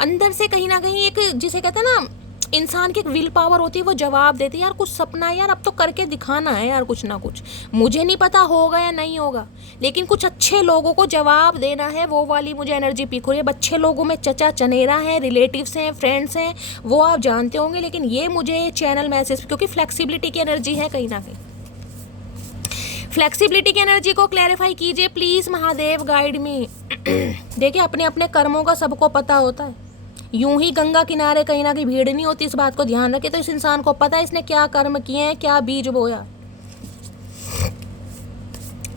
अंदर से कहीं ना कहीं एक, जिसे कहते हैं ना, इंसान की एक विल पावर होती है, वो जवाब देती है यार कुछ सपना है यार, अब तो करके दिखाना है यार कुछ ना कुछ। मुझे नहीं पता होगा या नहीं होगा, लेकिन कुछ अच्छे लोगों को जवाब देना है, वो वाली मुझे एनर्जी पिक हो रही है। अच्छे लोगों में चचा चनेरा है, रिलेटिव्स हैं, फ्रेंड्स हैं, वो आप जानते होंगे, लेकिन ये मुझे चैनल मैसेज, क्योंकि फ्लेक्सिबिलिटी की एनर्जी है कहीं ना कहीं। फ्लेक्सिबिलिटी की एनर्जी को क्लैरिफाई कीजिए प्लीज़ महादेव गाइड मी। देखिए, अपने अपने कर्मों का सबको पता होता है। यूं ही गंगा किनारे कहीं ना कहीं भीड़ नहीं होती, इस बात को ध्यान रखें। तो इस इंसान को पता है इसने क्या कर्म किए हैं, क्या बीज बोया।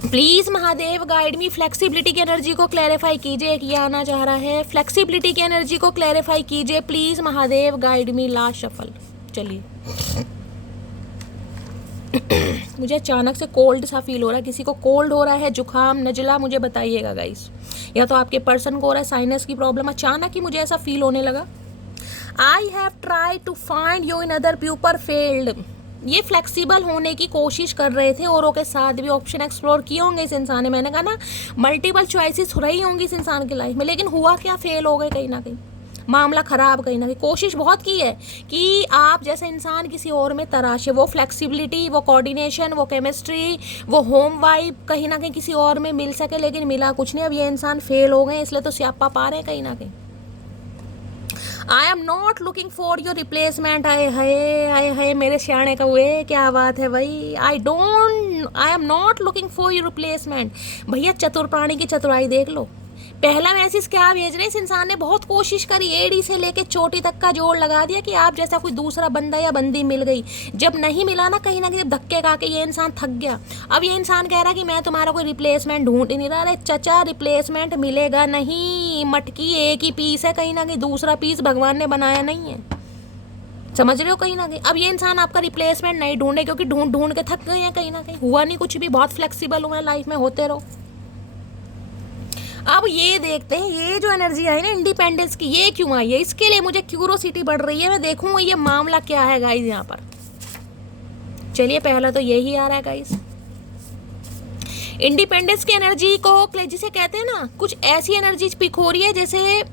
Please Mahadev guide me. Flexibility की एनर्जी को क्लैरिफाई कीजिए। एक ये आना चाह रहा है, फ्लेक्सिबिलिटी की एनर्जी को क्लैरिफाई कीजिए please Mahadev guide me. Last shuffle. चलिए, मुझे अचानक से कोल्ड सा फील हो रहा है। किसी को कोल्ड हो रहा है, जुकाम, नजला, मुझे बताइएगा गाइस। या तो आपके पर्सन को हो रहा है साइनस की प्रॉब्लम। अचानक ही मुझे ऐसा फील होने लगा। I have try to find you in other people failed. ये फ्लेक्सिबल होने की कोशिश कर रहे थे, औरों के साथ भी ऑप्शन एक्सप्लोर किए होंगे इस इंसान ने। मैंने कहा ना, मल्टीपल चॉइसेस रही होंगी इस इंसान की लाइफ में, लेकिन हुआ क्या, फेल हो गए कहीं ना कहीं। मामला ख़राब कहीं ना कहीं। कोशिश बहुत की है कि आप जैसे इंसान किसी और में तराशे, वो फ्लेक्सिबिलिटी, वो कोऑर्डिनेशन, वो केमिस्ट्री, वो होम वाइब कहीं ना कहीं किसी और में मिल सके, लेकिन मिला कुछ नहीं। अब ये इंसान फेल हो गए, इसलिए तो स्यापा पा रहे हैं कहीं ना कहीं। I am not looking for your replacement. आए हाय मेरे सियाने का हुए, क्या बात है भाई। I am not looking for your replacement. भैया चतुर प्राणी की चतुराई देख लो। पहला मैसेज क्या भेज रहे हैं, इस इंसान ने बहुत कोशिश करी, एड़ी से लेके चोटी तक का जोड़ लगा दिया कि आप जैसा कोई दूसरा बंदा या बंदी मिल गई। जब नहीं मिला ना, कहीं ना कहीं धक्के खा के ये इंसान थक गया। अब ये इंसान कह रहा कि मैं तुम्हारा कोई रिप्लेसमेंट ढूंढ ही नहीं रहा। अरे चचा, रिप्लेसमेंट मिलेगा नहीं। मटकी एक ही पीस है, कहीं ना कहीं दूसरा पीस भगवान ने बनाया नहीं है। समझ रहे हो कहीं ना कहीं। अब ये इंसान आपका रिप्लेसमेंट नहीं ढूंढे, क्योंकि ढूंढ के थक गए हैं कहीं ना कहीं। हुआ नहीं कुछ भी, बहुत फ्लेक्सिबल हुए हैं लाइफ में, होते रहो। अब ये देखते हैं ये जो एनर्जी आई ना इंडिपेंडेंस की, ये क्यों आई है, इसके लिए मुझे क्यूरोसिटी बढ़ रही है, मैं देखूंगा ये मामला क्या है गाइस यहाँ पर। चलिए पहला तो यही आ रहा है गाइस, इंडिपेंडेंस की एनर्जी को जिसे कहते हैं ना, कुछ ऐसी एनर्जी पिक हो रही है जैसे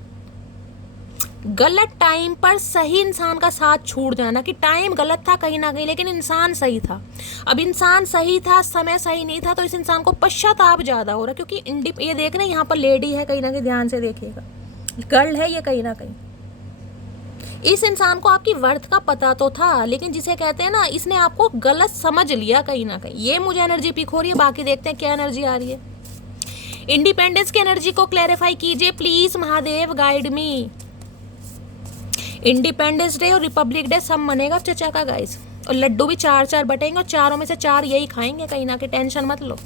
गलत टाइम पर सही इंसान का साथ छूट जाना, कि टाइम गलत था कहीं ना कहीं लेकिन इंसान सही था। अब इंसान सही था, समय सही नहीं था, तो इस इंसान को पश्चाताप ज़्यादा हो रहा, क्योंकि ये देख रहे हैं यहाँ पर लेडी है, कहीं ना कहीं ध्यान से देखिएगा, गर्ल है ये कहीं ना कहीं। इस इंसान को आपकी वर्थ का पता तो था, लेकिन जिसे कहते हैं ना, इसने आपको गलत समझ लिया कहीं ना कहीं। ये मुझे एनर्जी पिक हो रही है, बाकी देखते हैं क्या एनर्जी आ रही है। इंडिपेंडेंस की एनर्जी को क्लैरिफाई कीजिए please Mahadev, guide me. Independence day और रिपब्लिक डे सब मनेगा चचा का गाइस, और लड्डू भी 4-4 बटेंगे और चारों में से 4 यही खाएंगे कहीं ना कहीं, टेंशन मत लो।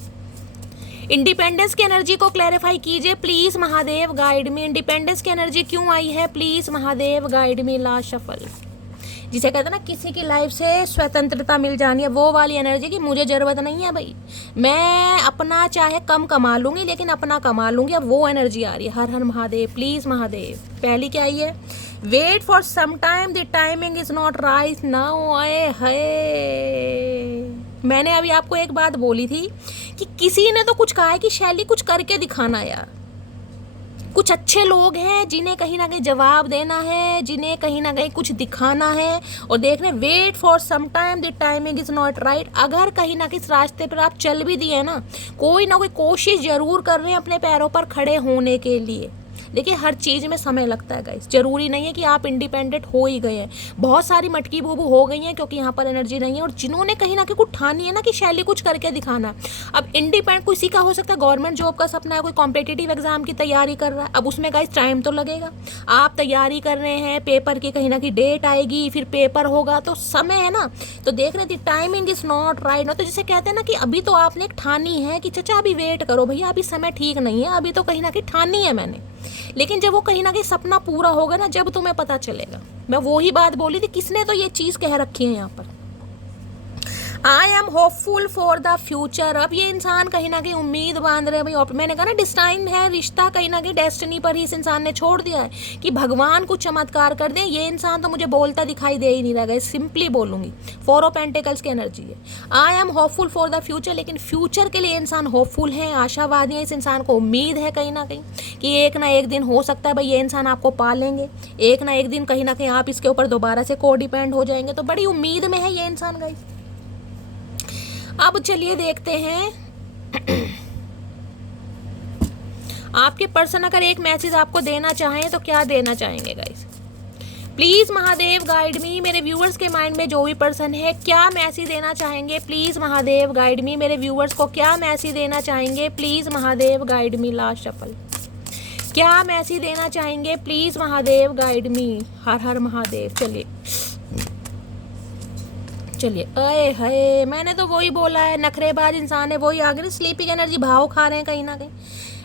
इंडिपेंडेंस की एनर्जी को क्लैरिफाई कीजिए please Mahadev, guide me. Independence की एनर्जी क्यों आई है please Mahadev, guide me. Last shuffle, जिसे कहते हैं ना किसी की लाइफ से स्वतंत्रता मिल जानी है, वो वाली एनर्जी की मुझे ज़रूरत नहीं है भाई, मैं अपना चाहे कम कमा लूँगी लेकिन अपना कमा लूँगी, अब वो एनर्जी आ रही है। हर हर महादेव, प्लीज़ महादेव। पहली क्या आई है, wait for some time, the timing is not right now. आए हाय, मैंने अभी आपको एक बात बोली थी कि किसी ने तो कुछ कहा है कि शैली कुछ करके दिखाना यार। कुछ अच्छे लोग हैं जिन्हें कहीं ना कहीं जवाब देना है, जिन्हें कहीं ना कहीं कुछ दिखाना है, और देख रहे wait for some time, the timing is not right. अगर कहीं ना किस रास्ते पर आप चल भी दिए ना कोई कोशिश जरूर कर रहे हैं अपने पैरों पर खड़े होने के लिए। देखिए हर चीज़ में समय लगता है गाइस, जरूरी नहीं है कि आप इंडिपेंडेंट हो ही गए हैं। बहुत सारी मटकी बूबू हो गई हैं क्योंकि यहाँ पर एनर्जी नहीं है, और जिन्होंने कहीं ना कहीं कुछ ठानी है ना कि शैली कुछ करके दिखाना। अब इंडिपेंडेंट किसी का हो सकता है गवर्नमेंट जॉब का सपना है, कोई कॉम्पिटिटिव एग्जाम की तैयारी कर रहा है, अब उसमें गाइस टाइम तो लगेगा। आप तैयारी कर रहे हैं, पेपर की कहीं ना कहीं डेट आएगी, फिर पेपर होगा, तो समय है ना, तो देख रहे थे टाइमिंग इज नॉट राइट ना। तो जिसे कहते हैं ना कि अभी तो आपने एक ठानी है कि चचा अभी वेट करो भैया, अभी समय ठीक नहीं है, अभी तो कहीं ना कहीं ठानी है मैंने, लेकिन जब वो कहीं ना कहीं सपना पूरा होगा ना, जब तुम्हें पता चलेगा। मैं वो ही बात बोली थी, किसने तो ये चीज़ कह रखी है यहाँ पर, I am hopeful for the future. अब ये इंसान कहीं ना कहीं उम्मीद बांध रहे हैं भाई, मैंने कहा ना डिस्टाइन है, रिश्ता कहीं ना कहीं डेस्टिनी पर ही इस इंसान ने छोड़ दिया है कि भगवान कुछ चमत्कार कर दें। ये इंसान तो मुझे बोलता दिखाई दे ही नहीं रहा है, सिंपली बोलूंगी। 4 ऑफ पेंटिकल्स की एनर्जी है, I am hopeful for the future, लेकिन फ्यूचर के लिए इंसान होपफुल है, आशावादी है। इस इंसान को उम्मीद है कहीं ना कहीं कि एक ना एक दिन हो सकता है भाई ये इंसान आपको पालेंगे, एक ना एक दिन कहीं ना कहीं आप इसके ऊपर दोबारा से को डिपेंड हो जाएंगे, तो बड़ी उम्मीद में है ये इंसान गाइस। अब चलिए देखते हैं आपके पर्सन अगर एक मैसेज आपको देना चाहें तो क्या देना चाहेंगे गाइस। प्लीज महादेव गाइड मी। मेरे व्यूअर्स के माइंड में जो भी पर्सन है क्या मैसेज देना चाहेंगे, प्लीज महादेव गाइड मी। मेरे व्यूअर्स को क्या मैसेज देना चाहेंगे, please Mahadev guide me. Last shuffle, क्या मैसेज देना चाहेंगे, प्लीज महादेव गाइड मी। हर हर महादेव। चलिए अरे हाय, मैंने तो वही बोला है, नखरेबाज इंसान है, वही आगे स्लीपिंग एनर्जी भाव खा रहे हैं कहीं ना कहीं।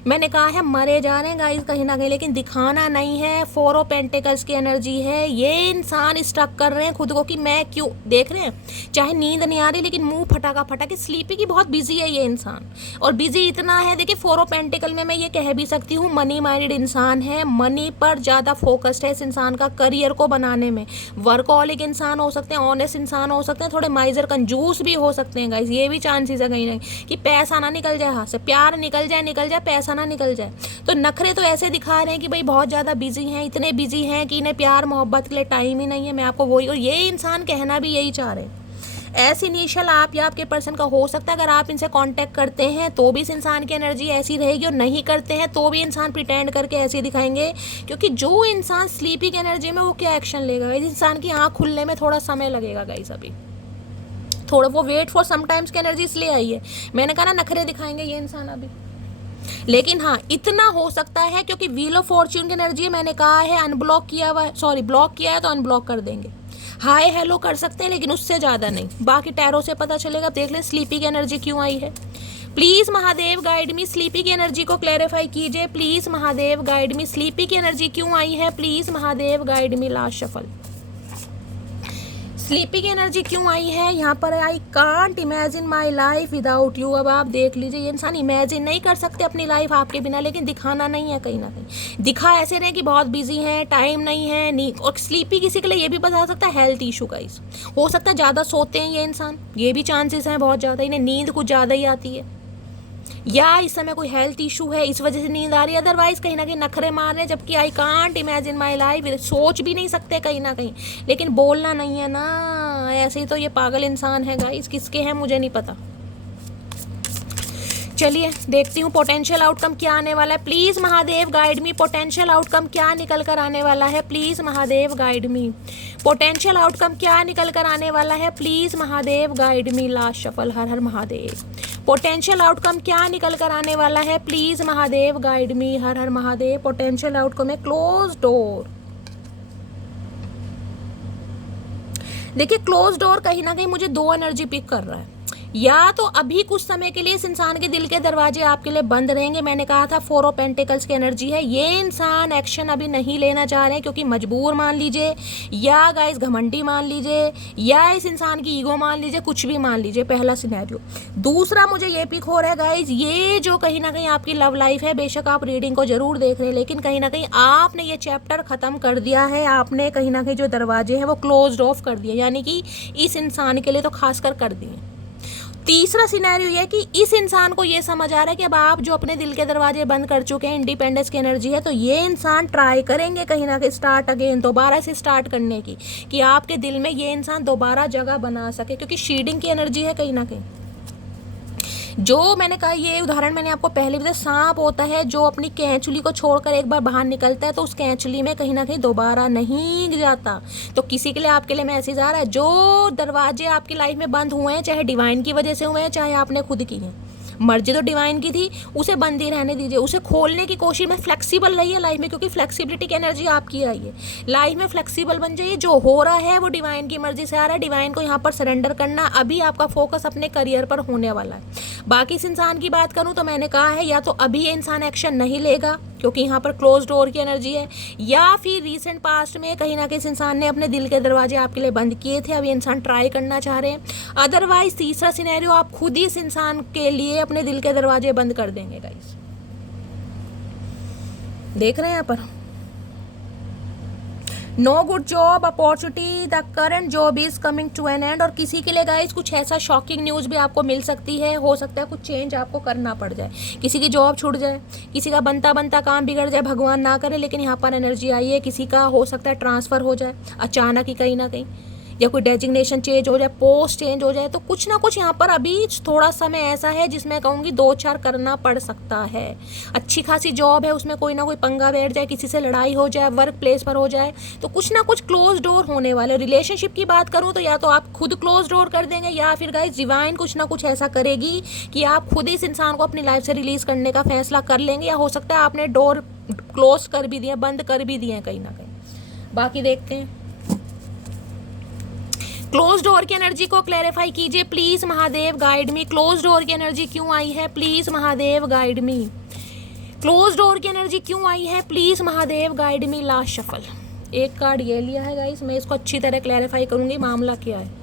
मैंने कहा है मरे जा रहे हैं गाइस कहीं ना कहीं, लेकिन दिखाना नहीं है। 4 ऑफ पेंटिकल्स की एनर्जी है, ये इंसान स्टक कर रहे हैं खुद को कि मैं क्यों, देख रहे हैं चाहे नींद नहीं आ रही लेकिन मुंह फटा का फटा कि स्लीपी की बहुत बिजी है ये इंसान, और बिजी इतना है। देखिए 4 ऑफ पेंटिकल में मैं ये कह भी सकती हूँ मनी माइंडेड इंसान है, मनी पर ज़्यादा फोकस्ड है इस इंसान का, करियर को बनाने में। वर्कहॉलिक इंसान हो सकते हैं, ऑनेस्ट इंसान हो सकते हैं, थोड़े माइजर कंजूस भी हो सकते हैं गाइस, ये भी चांसेस है कहीं ना कहीं कि पैसा ना निकल जाए हाथ से, प्यार निकल जाए पैसा ना निकल जाए। तो नखरे तो ऐसे दिखा रहे हैं कि भाई बहुत ज़्यादा बिजी हैं, इतने बिजी हैं कि इन्हें प्यार मोहब्बत के लिए टाइम ही नहीं है। मैं आपको वही, और ये इंसान कहना भी यही चाह रहे हैं। ऐसी इनिशियल आप या आपके पर्सन का हो सकता है, अगर आप इनसे कांटेक्ट करते हैं तो भी इस इंसान की एनर्जी ऐसी रहेगी, और नहीं करते हैं तो भी इंसान प्रिटेंड करके ऐसे दिखाएंगे, क्योंकि जो इंसान स्लीपिंग एनर्जी में वो क्या एक्शन लेगा, इस इंसान की आँख खुलने में थोड़ा समय लगेगा गाइस। अभी थोड़ा वो वेट फॉर समटाइम्स की एनर्जी इसलिए आई है, मैंने कहा ना नखरे दिखाएंगे ये इंसान अभी। लेकिन हाँ इतना हो सकता है क्योंकि व्हील ऑफ फॉर्च्यून की एनर्जी है, मैंने कहा है अनब्लॉक किया हुआ है, सॉरी ब्लॉक किया है तो अनब्लॉक कर देंगे। हाय हेलो कर सकते हैं लेकिन उससे ज़्यादा नहीं, बाकी टैरो से पता चलेगा। देख लें स्लीपी की एनर्जी क्यों आई है, please Mahadev guide me. Sleepy की एनर्जी को क्लैरिफाई कीजिए please Mahadev guide me. Sleepy की एनर्जी क्यों आई है, please Mahadev guide me. Last shuffle, sleepy की एनर्जी क्यों आई है यहाँ पर? I can't imagine my life without you. अब आप देख लीजिए, ये इंसान इमेजिन नहीं कर सकते अपनी लाइफ आपके बिना, लेकिन दिखाना नहीं है कहीं ना कहीं। दिखा ऐसे रहे कि बहुत बिजी है, टाइम नहीं है, नहीं। और स्लीपी किसी के लिए ये भी बता सकता है हेल्थ इशू गाइस। हो सकता है ज़्यादा सोते हैं ये इंसान, ये भी चांसेस हैं बहुत ज़्यादा, इन्हें नींद कुछ ज़्यादा ही आती है, या इस समय कोई हेल्थ इशू है इस वजह से नींद आ रही है। अदरवाइज कहीं ना कहीं नखरे मार रहे हैं, जबकि I can't imagine my life, सोच भी नहीं सकते कहीं ना कहीं, लेकिन बोलना नहीं है ना। ऐसे ही तो ये पागल इंसान है गाइस, किसके हैं मुझे नहीं पता। चलिए देखती हूँ पोटेंशियल आउटकम क्या आने वाला है। Please Mahadev guide me, potential outcome क्या निकल कर आने वाला है। Please Mahadev guide me, potential outcome क्या निकल कर आने वाला है। Please Mahadev guide me. Last shuffle, हर हर महादेव। पोटेंशियल आउटकम क्या निकल कर आने वाला है। प्लीज़ महादेव गाइड मी, हर हर महादेव। पोटेंशियल आउटकम है क्लोज डोर। देखिए क्लोज डोर कहीं ना कहीं मुझे दो एनर्जी पिक कर रहा है। या तो अभी कुछ समय के लिए इस इंसान के दिल के दरवाजे आपके लिए बंद रहेंगे। मैंने कहा था 4 ऑफ पेंटिकल्स की एनर्जी है। ये इंसान एक्शन अभी नहीं लेना चाह रहे हैं क्योंकि मजबूर मान लीजिए, या गाइस घमंडी मान लीजिए, या इस इंसान की ईगो मान लीजिए, कुछ भी मान लीजिए, पहला सिनेरियो। दूसरा मुझे ये पिक हो रहा है गाइस, ये जो कहीं ना कहीं आपकी लव लाइफ है, बेशक आप रीडिंग को जरूर देख रहे हैं, लेकिन कहीं ना कहीं आपने ये चैप्टर खत्म कर दिया है। आपने कहीं ना कहीं जो दरवाजे हैं वो क्लोज ऑफ कर दिए, यानी कि इस इंसान के लिए तो खासकर कर दिए। तीसरा सिनेरियो ये कि इस इंसान को ये समझ आ रहा है कि अब आप जो अपने दिल के दरवाजे बंद कर चुके हैं, इंडिपेंडेंस की एनर्जी है, तो ये इंसान ट्राई करेंगे कहीं ना कहीं स्टार्ट अगेन, दोबारा से स्टार्ट करने की, कि आपके दिल में ये इंसान दोबारा जगह बना सके, क्योंकि शीडिंग की एनर्जी है कहीं ना कहीं। जो मैंने कहा, ये उदाहरण मैंने आपको पहले भी बताया, सांप होता है जो अपनी कैंचुली को छोड़कर एक बार बाहर निकलता है तो उस कैंचुली में कहीं ना कहीं दोबारा नहीं जाता। तो किसी के लिए आपके लिए मैसेज आ रहा है, जो दरवाजे आपकी लाइफ में बंद हुए हैं, चाहे डिवाइन की वजह से हुए हैं, चाहे आपने खुद की है, मर्जी तो डिवाइन की थी, उसे बंद ही रहने दीजिए, उसे खोलने की कोशिश में फ्लेक्सिबल रहिए लाइफ में, क्योंकि फ्लेक्सिबिलिटी की एनर्जी आपकी आई है। लाइफ में फ्लेक्सिबल बन जाइए, जो हो रहा है वो डिवाइन की मर्जी से आ रहा है, डिवाइन को यहाँ पर सरेंडर करना। अभी आपका फोकस अपने करियर पर होने वाला है। बाकी इस इंसान की बात करूँ तो मैंने कहा है, या तो अभी ये इंसान एक्शन नहीं लेगा क्योंकि यहाँ पर क्लोज डोर की एनर्जी है, या फिर रीसेंट पास्ट में कहीं ना कहीं इस इंसान ने अपने दिल के दरवाजे आपके लिए बंद किए थे, अभी इंसान ट्राई करना चाह रहे हैं। अदरवाइज तीसरा सिनेरियो, आप खुद ही इस इंसान के लिए अपने दिल के दरवाजे बंद कर देंगे गाइस। देख रहे हैं यहाँ पर, no good job opportunity, the current job is coming to an end. और किसी के लिए गाइस कुछ ऐसा शॉकिंग न्यूज़ भी आपको मिल सकती है, हो सकता है कुछ चेंज आपको करना पड़ जाए, किसी की जॉब छूट जाए, किसी का बनता बनता काम बिगड़ जाए, भगवान ना करे, लेकिन यहाँ पर एनर्जी आई है, किसी का हो सकता है ट्रांसफ़र हो जाए अचानक ही कहीं ना कहीं, या कोई डेजिग्नेशन चेंज हो जाए, पोस्ट चेंज हो जाए। तो कुछ ना कुछ यहाँ पर अभी थोड़ा समय ऐसा है जिसमें कहूँगी 2-4 करना पड़ सकता है। अच्छी खासी जॉब है, उसमें कोई ना कोई पंगा बैठ जाए, किसी से लड़ाई हो जाए, वर्क प्लेस पर हो जाए, तो कुछ ना कुछ क्लोज डोर होने वाले। रिलेशनशिप की बात करूँ तो या तो आप खुद क्लोज डोर कर देंगे, या फिर गाइस डिवाइन कुछ ना कुछ ऐसा करेगी कि आप खुद इस इंसान को अपनी लाइफ से रिलीज करने का फैसला कर लेंगे, या हो सकता है आपने डोर क्लोज कर भी दिए, बंद कर भी दिए कहीं ना कहीं। बाकी देखते हैं। क्लोज डोर की एनर्जी को क्लैरिफाई कीजिए please Mahadev, guide me. Close door की एनर्जी क्यों आई है, please Mahadev guide me. Close door की एनर्जी क्यों आई है, please Mahadev guide me. Last shuffle, एक कार्ड ये लिया है गाइस, मैं इसको अच्छी तरह क्लैरिफाई करूंगी मामला क्या है।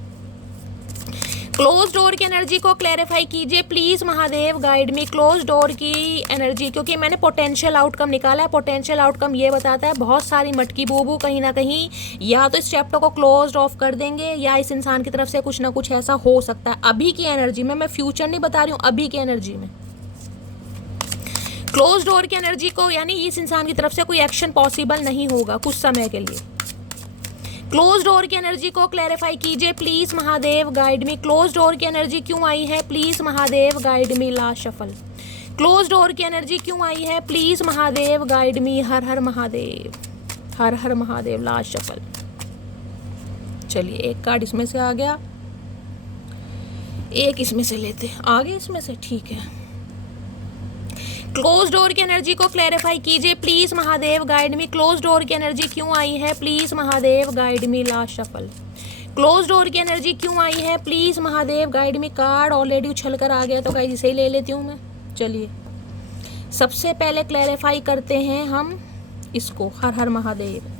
क्लोज डोर की एनर्जी को क्लैरिफाई कीजिए please Mahadev, guide me. Close door की एनर्जी, क्योंकि मैंने पोटेंशियल आउटकम निकाला है, पोटेंशियल आउटकम ये बताता है बहुत सारी मटकी बूबू कहीं ना कहीं या तो इस चैप्टर को क्लोज ऑफ कर देंगे, या इस इंसान की तरफ से कुछ ना कुछ ऐसा हो सकता है अभी की एनर्जी में। मैं फ्यूचर नहीं बता रही हूँ, अभी की एनर्जी में क्लोज डोर की एनर्जी को, यानी इस इंसान की तरफ से कोई एक्शन पॉसिबल नहीं होगा कुछ समय के लिए। क्लोज डोर की एनर्जी को क्लैरिफाई कीजिए please Mahadev, guide me. Close door की एनर्जी क्यों आई है, please Mahadev guide me. Last shuffle, close door की एनर्जी क्यों आई है, प्लीज महादेव गाइड मी। हर हर महादेव, हर हर महादेव। लास्ट शफल, चलिए एक कार्ड इसमें से आ गया, एक इसमें से लेते, आगे इसमें से, ठीक है। क्लोज डोर की एनर्जी को क्लैरिफाई कीजिए please Mahadev, guide me. Close door की एनर्जी क्यों आई है, please Mahadev guide me. Last shuffle, close door की एनर्जी क्यों आई है, please Mahadev guide me. Card already उछल कर आ गया तो गाइस इसे ही ले लेती हूँ मैं। चलिए सबसे पहले क्लैरिफाई करते हैं हम इसको, हर हर Mahadev.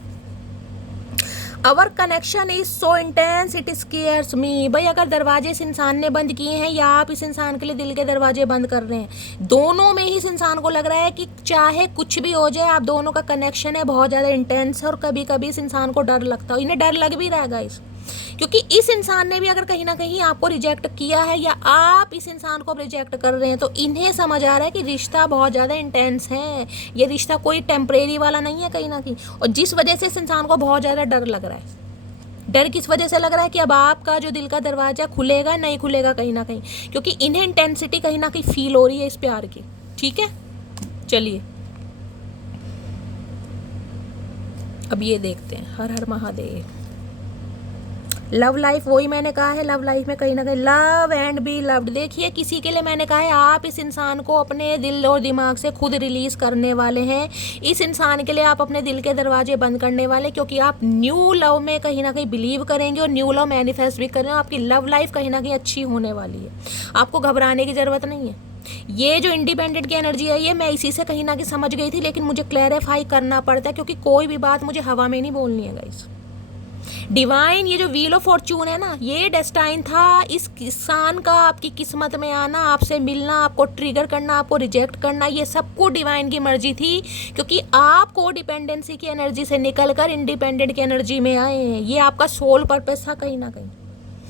Our connection is so intense it scares me. भाई अगर दरवाजे इस इंसान ने बंद किए हैं या आप इस इंसान के लिए दिल के दरवाजे बंद कर रहे हैं, दोनों में ही इस इंसान को लग रहा है कि चाहे कुछ भी हो जाए, आप दोनों का कनेक्शन है बहुत ज़्यादा इंटेंस है। और कभी कभी इस इंसान को डर लगता है, इन्हें डर लग भी रहा है गाइस, क्योंकि इस इंसान ने भी अगर कहीं ना कहीं आपको रिजेक्ट किया है या आप इस इंसान को रिजेक्ट कर रहे हैं, तो इन्हें समझ आ रहा है कि रिश्ता बहुत ज़्यादा इंटेंस है, ये रिश्ता कोई टेम्परेरी वाला नहीं है कहीं ना कहीं। और जिस वजह से इस इंसान को बहुत ज़्यादा डर लग रहा है। डर किस वजह से लग रहा है कि अब आपका जो दिल का दरवाज़ा खुलेगा नहीं खुलेगा कहीं ना कहीं, क्योंकि इन्हें इंटेंसिटी कहीं ना कहीं फील हो रही है इस प्यार की। ठीक है, चलिए अब ये देखते हैं। हर हर महादेव। लव लाइफ, वही मैंने कहा है, लव लाइफ में कहीं ना कहीं लव एंड बी लव्ड। देखिए किसी के लिए मैंने कहा है आप इस इंसान को अपने दिल और दिमाग से खुद रिलीज करने वाले हैं। इस इंसान के लिए आप अपने दिल के दरवाजे बंद करने वाले, क्योंकि आप न्यू लव में कहीं ना कहीं बिलीव करेंगे और न्यू लव मैनिफेस्ट भी करेंगे। आपकी लव लाइफ कहीं ना कहीं अच्छी होने वाली है, आपको घबराने की ज़रूरत नहीं है। ये जो इंडिपेंडेंट की एनर्जी है, ये मैं इसी से कहीं ना कहीं समझ गई थी, लेकिन मुझे क्लैरिफाई करना पड़ता है, क्योंकि कोई भी बात मुझे हवा में नहीं बोलनी है गाइस। डिवाइन, ये जो व्हील ऑफ फॉर्चून है ना, ये डेस्टाइन था इस इंसान का आपकी किस्मत में आना, आपसे मिलना, आपको ट्रिगर करना, आपको रिजेक्ट करना, ये सबको डिवाइन की मर्जी थी, क्योंकि आप को डिपेंडेंसी की एनर्जी से निकलकर इंडिपेंडेंट की एनर्जी में आए हैं। ये आपका सोल पर्पस था कहीं ना कहीं।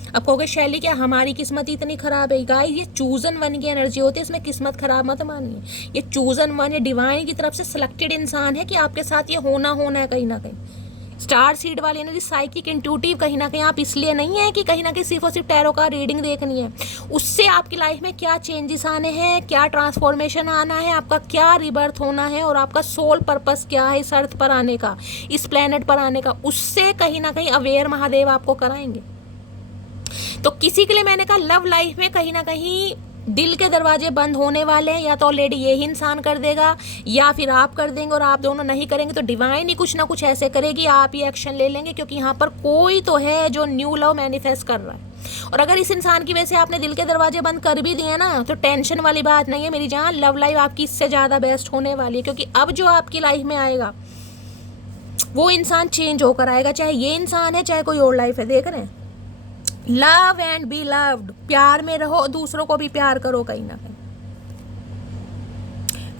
अब कहोगे शैली क्या हमारी किस्मत इतनी खराब है? गाइस ये चूजन वन की एनर्जी होती है, इसमें किस्मत खराब मत मानिए। ये चूजन वन, ये डिवाइन की तरफ से सिलेक्टेड इंसान है कि आपके साथ ये होना है कहीं ना कहीं। स्टार सीड वाली एनर्जी, साइकिक इंट्यूटिव, कहीं ना कहीं आप इसलिए नहीं है कि कहीं ना कहीं सिर्फ और सिर्फ टैरो का रीडिंग देखनी है। उससे आपकी लाइफ में क्या चेंजेस आने हैं, क्या ट्रांसफॉर्मेशन आना है, आपका क्या रिबर्थ होना है, और आपका सोल पर्पस क्या है इस अर्थ पर आने का, इस प्लेनेट पर आने का, उससे कहीं ना कहीं अवेयर महादेव आपको कराएंगे। तो किसी के लिए मैंने कहा लव लाइफ में कहीं ना कहीं दिल के दरवाजे बंद होने वाले हैं, या तो ऑलरेडी यही इंसान कर देगा या फिर आप कर देंगे, और आप दोनों नहीं करेंगे तो डिवाइन ही कुछ ना कुछ ऐसे करेगी, आप ही एक्शन ले लेंगे, क्योंकि यहाँ पर कोई तो है जो न्यू लव मैनिफेस्ट कर रहा है। और अगर इस इंसान की वजह से आपने दिल के दरवाजे बंद कर भी दिए ना, तो टेंशन वाली बात नहीं है मेरी जान, लव लाइफ आपकी इससे ज़्यादा बेस्ट होने वाली है, क्योंकि अब जो आपकी लाइफ में आएगा वो इंसान चेंज होकर आएगा, चाहे ये इंसान है चाहे कोई और लाइफ है। देख रहे हैं, लव एंड बी लव्ड, प्यार में रहो, दूसरों को भी प्यार करो कहीं ना कहीं।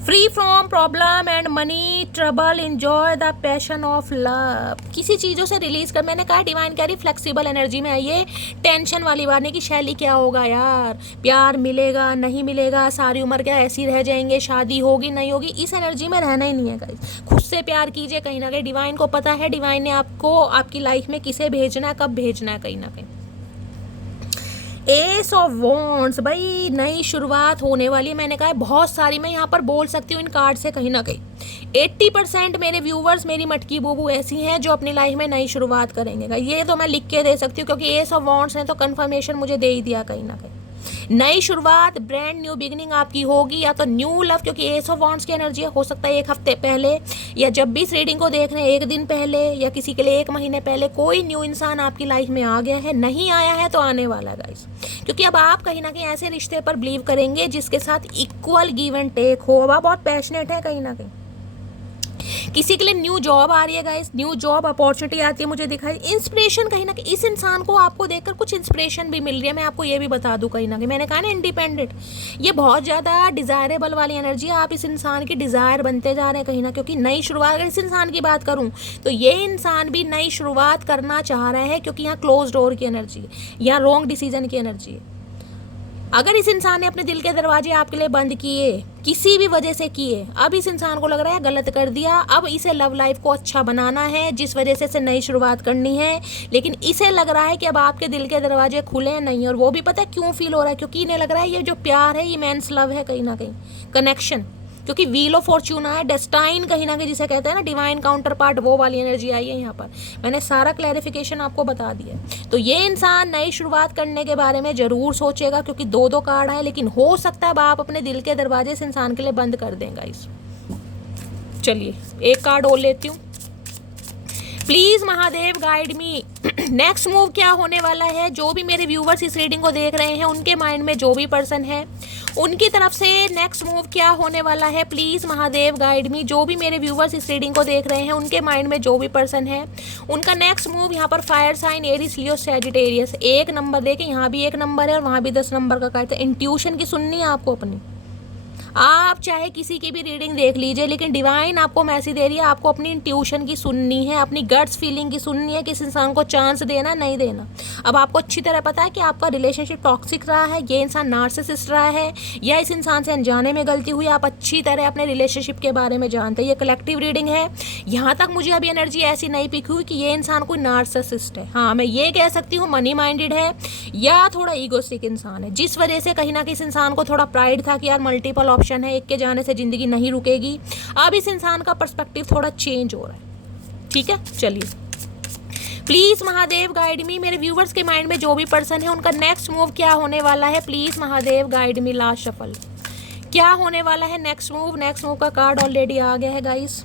Free from problem and money trouble, enjoy the passion of love. किसी चीज़ों से रिलीज कर, मैंने कहा डिवाइन कह रही फ्लेक्सिबल एनर्जी में आइए, टेंशन वाली बात नहीं कि शैली क्या होगा यार, प्यार मिलेगा नहीं मिलेगा, सारी उम्र क्या ऐसी रह जाएंगे, शादी होगी नहीं होगी, इस एनर्जी में रहना ही नहीं है गाइस। खुद से प्यार कीजिए कहीं ना कहीं, डिवाइन को पता है डिवाइन ने आपको आपकी लाइफ में किसे भेजना है, कब भेजना है कहीं ना कहीं। एस ऑफ वॉन्ड्स, भाई नई शुरुआत होने वाली है, मैंने कहा है बहुत सारी मैं यहाँ पर बोल सकती हूँ इन कार्ड से कहीं ना कहीं 80% मेरे व्यूवर्स, मेरी मटकी बूबू ऐसी हैं जो अपनी लाइफ में नई शुरुआत करेंगे। ये तो मैं लिख के दे सकती हूँ, क्योंकि एस ऑफ वॉन्ड्स ने तो कन्फर्मेशन मुझे दे ही दिया कहीं ना कहीं। नई शुरुआत, ब्रांड न्यू बिगिनिंग आपकी होगी, या तो न्यू लव, क्योंकि एस ऑफ वॉन्ड्स की एनर्जी हो सकता है 1 हफ्ते पहले, या जब भी इस रीडिंग को देख रहे हैं 1 दिन पहले, या किसी के लिए 1 महीने पहले कोई न्यू इंसान आपकी लाइफ में आ गया है, नहीं आया है तो आने वाला है गाइस। क्योंकि अब आप कहीं ना कहीं ऐसे रिश्ते पर बिलीव करेंगे जिसके साथ इक्वल गिव एंड टेक हो। अब आप बहुत पैशनेट है कहीं ना कहीं। किसी के लिए न्यू जॉब आ रही है गाइस, न्यू जॉब अपॉर्चुनिटी आती है, मुझे दिखाई इंस्पिरेशन कहीं ना कहीं इस इंसान को आपको देखकर कुछ इंस्पिरेशन भी मिल रही है। मैं आपको ये भी बता दूं कहीं ना कहीं, मैंने कहा ना इंडिपेंडेंट, ये बहुत ज़्यादा डिज़ायरेबल वाली एनर्जी है, आप इस इंसान की डिज़ायर बनते जा रहे हैं कहीं ना, क्योंकि नई शुरुआत, अगर इस इंसान की बात करूँ तो ये इंसान भी नई शुरुआत करना चाह रहा है, क्योंकि यहाँ क्लोज डोर की एनर्जी है, यहाँ रॉन्ग डिसीजन की एनर्जी है। अगर इस इंसान ने अपने दिल के दरवाजे आपके लिए बंद किए, किसी भी वजह से किए, अब इस इंसान को लग रहा है गलत कर दिया, अब इसे लव लाइफ को अच्छा बनाना है, जिस वजह से इसे नई शुरुआत करनी है, लेकिन इसे लग रहा है कि अब आपके दिल के दरवाजे खुले नहीं। और वो भी पता है क्यों फील हो रहा है, क्योंकि इन्हें लग रहा है ये जो प्यार है, इमेंस लव है कहीं ना कहीं, कनेक्शन, क्योंकि व्हील ऑफ फॉर्चून है, डेस्टाइन कहीं ना कहीं जिसे कहते हैं ना डिवाइन काउंटर पार्ट, वो वाली एनर्जी आई है यहाँ पर। मैंने सारा क्लैरिफिकेशन आपको बता दिया। तो ये इंसान नई शुरुआत करने के बारे में ज़रूर सोचेगा, क्योंकि 2-2 कार्ड आए, लेकिन हो सकता है अब आप अपने दिल के दरवाजे इस इंसान के लिए बंद कर देंगे इस। चलिए एक कार्ड और लेती हूँ। Please Mahadev guide me. Next move क्या होने वाला है? जो भी मेरे व्यूवर्स इस रीडिंग को देख रहे हैं, उनके माइंड में जो भी पर्सन है, उनकी तरफ से नेक्स्ट मूव क्या होने वाला है? प्लीज महादेव गाइड मी। जो भी मेरे व्यूवर्स इस रीडिंग को देख रहे हैं, उनके माइंड में जो भी पर्सन है, उनका नेक्स्ट मूव यहाँ पर fire sign Aries Leo Sagittarius. एक नंबर देखे, यहाँ भी एक नंबर है और वहाँ भी 10 नंबर का कार्ड है। इंट्यूशन की सुननी है आपको अपनी। आप चाहे किसी की भी रीडिंग देख लीजिए, लेकिन डिवाइन आपको मैसेज दे रही है, आपको अपनी इंट्यूशन की सुननी है, अपनी गट्स फीलिंग की सुननी है कि इस इंसान को चांस देना नहीं देना। अब आपको अच्छी तरह पता है कि आपका रिलेशनशिप टॉक्सिक रहा है, ये इंसान नार्सिसिस्ट रहा है, या इस इंसान से अनजाने में गलती हुई। आप अच्छी तरह अपने रिलेशनशिप के बारे में जानते हैं। ये कलेक्टिव रीडिंग है। यहाँ तक मुझे अभी एनर्जी ऐसी नहीं पिक हुई कि ये इंसान कोई नार्सिसिस्ट है। हाँ, मैं ये कह सकती हूँ मनी माइंडेड है या थोड़ा ईगोस्टिक इंसान है, जिस वजह से कहीं ना कहीं इस इंसान को थोड़ा प्राइड था कि यार मल्टीपल ऑप्शन है, एक के जाने से जिंदगी नहीं रुकेगी। अब इस इंसान का पर्सपेक्टिव थोड़ा चेंज हो रहा है। ठीक है, चलिए प्लीज महादेव गाइड मी। मेरे व्यूवर्स के माइंड में जो भी पर्सन है, उनका नेक्स्ट मूव क्या होने वाला है? Please Mahadev guide me. Last shuffle क्या होने वाला है? Next move. नेक्स्ट मूव का कार्ड ऑलरेडी आ गया है गाइस।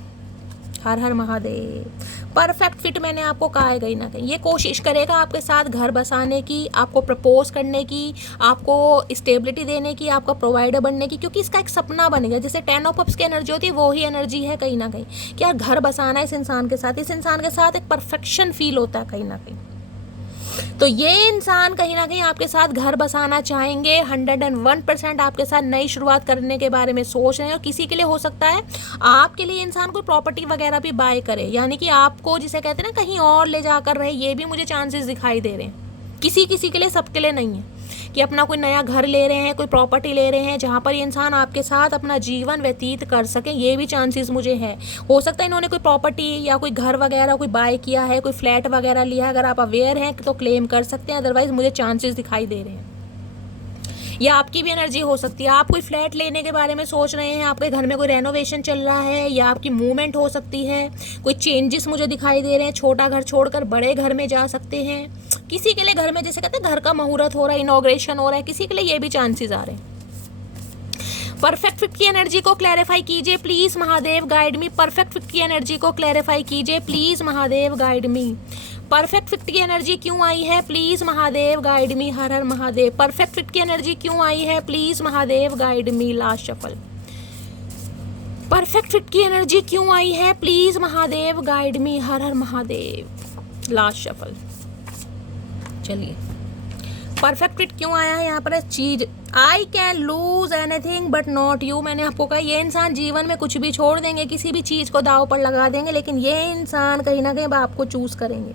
हर हर महादेव। परफेक्ट फिट मैंने आपको कहा है कहीं ना कहीं ये कोशिश करेगा आपके साथ घर बसाने की, आपको प्रपोज करने की, आपको स्टेबिलिटी देने की, आपका प्रोवाइडर बनने की, क्योंकि इसका एक सपना बनेगा। जैसे 10 ऑफ कप्स की एनर्जी होती है, वो ही एनर्जी है कहीं ना कहीं कि यार घर बसाना है इस इंसान के साथ। इस इंसान के साथ एक परफेक्शन फील होता है कहीं ना कहीं। तो ये इंसान कहीं ना कहीं आपके साथ घर बसाना चाहेंगे। 101% आपके साथ नई शुरुआत करने के बारे में सोच रहे हैं। और किसी के लिए हो सकता है आपके लिए इंसान कोई प्रॉपर्टी वगैरह भी बाय करे, यानी कि आपको जिसे कहते हैं ना कहीं और ले जाकर रहे। ये भी मुझे चांसेस दिखाई दे रहे हैं। किसी किसी के लिए, सबके लिए नहीं है कि अपना कोई नया घर ले रहे हैं, कोई प्रॉपर्टी ले रहे हैं जहाँ पर ये इंसान आपके साथ अपना जीवन व्यतीत कर सके। ये भी चांसेस मुझे है। हो सकता है इन्होंने कोई प्रॉपर्टी या कोई घर वगैरह कोई बाय किया है, कोई फ्लैट वगैरह लिया है। अगर आप अवेयर हैं तो क्लेम कर सकते हैं, अदरवाइज मुझे चांसेस दिखाई दे रहे हैं। या आपकी भी एनर्जी हो सकती है, आप कोई फ्लैट लेने के बारे में सोच रहे हैं, आपके घर में कोई रेनोवेशन चल रहा है, या आपकी मूवमेंट हो सकती है, कोई चेंजेस मुझे दिखाई दे रहे हैं। छोटा घर छोड़कर बड़े घर में जा सकते हैं। किसी के लिए घर में जैसे कहते हैं घर का मुहूर्त हो रहा है, इनॉग्रेशन हो रहा है, किसी के लिए ये भी चांसेस आ रहे हैं। परफेक्ट फिट की एनर्जी को क्लैरिफाई कीजिए please Mahadev guide me. Perfect fit की एनर्जी को क्लैरिफाई कीजिए please Mahadev guide me. Perfect fit की एनर्जी क्यों आई है? Please Mahadev guide me. हर हर महादेव। परफेक्ट फिट की एनर्जी क्यों आई है? Please Mahadev guide me. Last shuffle. Perfect fit की एनर्जी क्यों आई है? Please Mahadev guide me. हर हर महादेव। Last shuffle. चलिए परफेक्ट फिट क्यों आया है यहाँ पर? चीज I can lose anything but not you. मैंने आपको कहा ये इंसान जीवन में कुछ भी छोड़ देंगे, किसी भी चीज़ को दाव पर लगा देंगे, लेकिन ये इंसान कहीं ना कहीं आपको चूज करेंगे।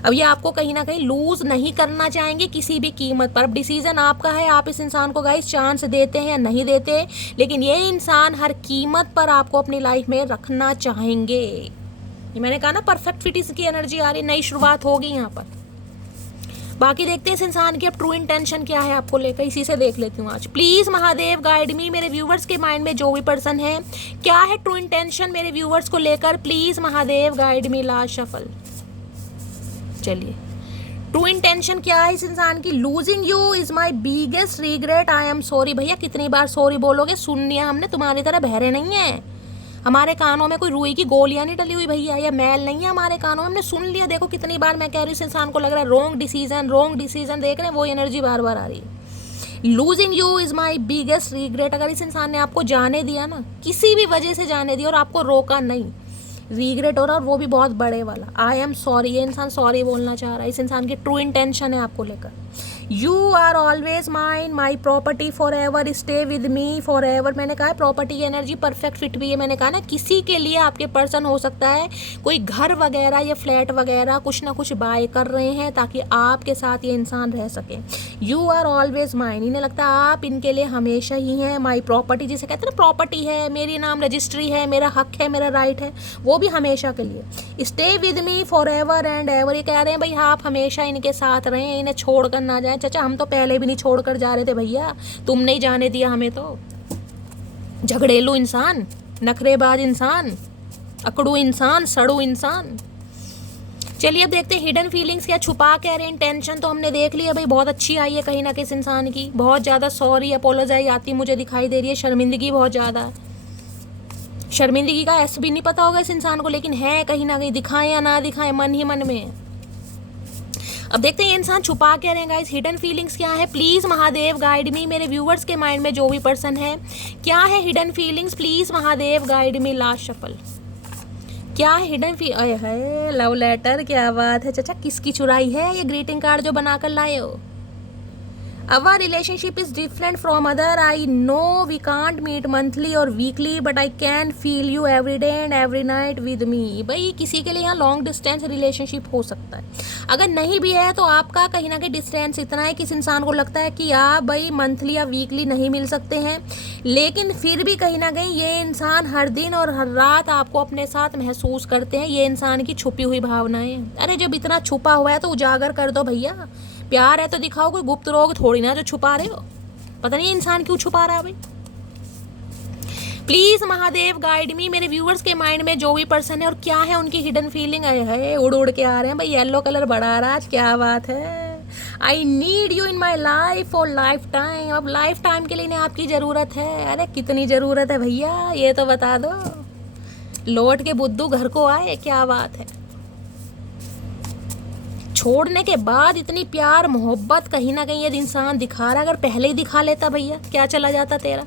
अब ये आपको कहीं ना कहीं लूज नहीं करना चाहेंगे किसी भी कीमत पर। अब डिसीजन आपका है, आप इस इंसान को गाइस चांस देते हैं या नहीं देते, लेकिन ये इंसान हर कीमत पर आपको अपनी लाइफ में रखना चाहेंगे। ये मैंने कहा ना परफेक्ट फिट की एनर्जी आ रही, नई शुरुआत होगी यहाँ पर। बाकी देखते हैं इस इंसान की अब ट्रू इंटेंशन क्या है आपको लेकर, इसी से देख लेती हूँ आज। प्लीज महादेव गाइड मी। मेरे व्यूवर्स के माइंड में जो भी पर्सन है, क्या है ट्रू इंटेंशन मेरे व्यूवर्स को लेकर? Please Mahadev guide me. Last shuffle. चलिए ट्रू इंटेंशन क्या है इस इंसान की? Losing you is my biggest regret, I am sorry. भैया कितनी बार सॉरी बोलोगे? सुन लिया हमने, तुम्हारी तरह बहरे नहीं है। हमारे कानों में कोई रुई की गोलियां नहीं डली हुई भैया, या मैल नहीं है हमारे कानों में। हमने सुन लिया। देखो कितनी बार मैं कह रही हूँ इस इंसान को लग रहा है रॉन्ग डिसीजन। देख रहे हैं वो एनर्जी बार बार आ रही है। Losing you is my biggest regret. अगर इस इंसान ने आपको जाने दिया ना, किसी भी वजह से जाने दिया और आपको रोका नहीं, रिग्रेट हो रहा, और वो भी बहुत बड़े वाला। I am sorry. ये इंसान सॉरी बोलना चाह रहा है। इस इंसान की ट्रू इंटेंशन है आपको लेकर। You are always mine, my property forever, stay with me forever. मैंने कहा है प्रॉपर्टी की एनर्जी परफेक्ट फिट भी है। मैंने कहा ना किसी के लिए आपके पर्सन हो सकता है कोई घर वगैरह या फ्लैट वगैरह कुछ ना कुछ बाय कर रहे हैं ताकि आपके साथ ये इंसान रह सके। You are always mine. इन्हें लगता है आप इनके लिए हमेशा ही हैं। माई प्रॉपर्टी जिसे कहते हैं ना, प्रॉपर्टी है, मेरी नाम रजिस्ट्री है, मेरा हक है, मेरा राइट है, वो भी हमेशा के लिए। Stay with me for ever and ever. ये कह रहे हैं भाई आप हमेशा इनके साथ रहें, इन्हें छोड़ कर ना जाए। चाचा हम तो पहले भी नहीं छोड़कर जा रहे थे भैया, तुमने ही जाने दिया हमें। तो झगड़ेलू इंसान, नखरेबाज इंसान, अकड़ू इंसान, सड़ू इंसान। चलिए अब देखते हैं हिडन फीलिंग्स क्या छुपा कह रहे हैं। टेंशन तो हमने देख लिया भाई, बहुत अच्छी आई है कहीं ना कहीं इस इंसान की। बहुत ज़्यादा सॉरी अपोलोजाइज आती मुझे दिखाई दे रही है, शर्मिंदगी बहुत ज़्यादा। शर्मिंदगी का एस भी नहीं पता होगा इस इंसान को, लेकिन है कहीं ना कहीं, दिखाएं या ना दिखाएं मन ही मन में। अब देखते हैं ये इंसान छुपा क्या रहेगा, इस हिडन फीलिंग्स क्या है। प्लीज महादेव गाइड मी, मेरे व्यूवर्स के माइंड में जो भी पर्सन है, क्या है hidden feelings, please Mahadev guide me. Last shuffle, क्या है हिडन फील, अरे है लव लेटर, क्या बात है चाचा, किसकी चुराई है ये ग्रीटिंग कार्ड जो बनाकर लाए हो। Our relationship is different from other. I know we can't meet monthly or weekly, but I can feel you every day and every night with me. भाई किसी के लिए यहाँ लॉन्ग डिस्टेंस रिलेशनशिप हो सकता है, अगर नहीं भी है तो आपका कहीं ना कहीं डिस्टेंस इतना है कि इस इंसान को लगता है कि आप भाई मंथली या वीकली नहीं मिल सकते हैं, लेकिन फिर भी कहीं ना कहीं ये इंसान हर दिन और हर रात आपको अपने साथ महसूस करते हैं। ये इंसान की छुपी हुई भावनाएं, अरे जब इतना छुपा हुआ है तो उजागर कर दो भैया, प्यार है तो दिखाओ, कोई गुप्त रोग थोड़ी ना जो छुपा रहे हो। पता नहीं इंसान क्यों छुपा रहा है भाई। प्लीज महादेव गाइड मी, मेरे व्यूअर्स के माइंड में जो भी पर्सन है और क्या है उनकी हिडन फीलिंग। है उड़ उड़ के आ रहे हैं भाई, येलो कलर बढ़ा रहा है, क्या बात है। I need you in my life for life time, अब लाइफ टाइम के लिए इन्हें आपकी ज़रूरत है। अरे कितनी ज़रूरत है भैया ये तो बता दो, लौट के बुद्धू घर को आए, क्या बात है। छोड़ने के बाद इतनी प्यार मोहब्बत कहीं ना कहीं ये इंसान दिखा रहा है, अगर पहले ही दिखा लेता भैया क्या चला जाता तेरा।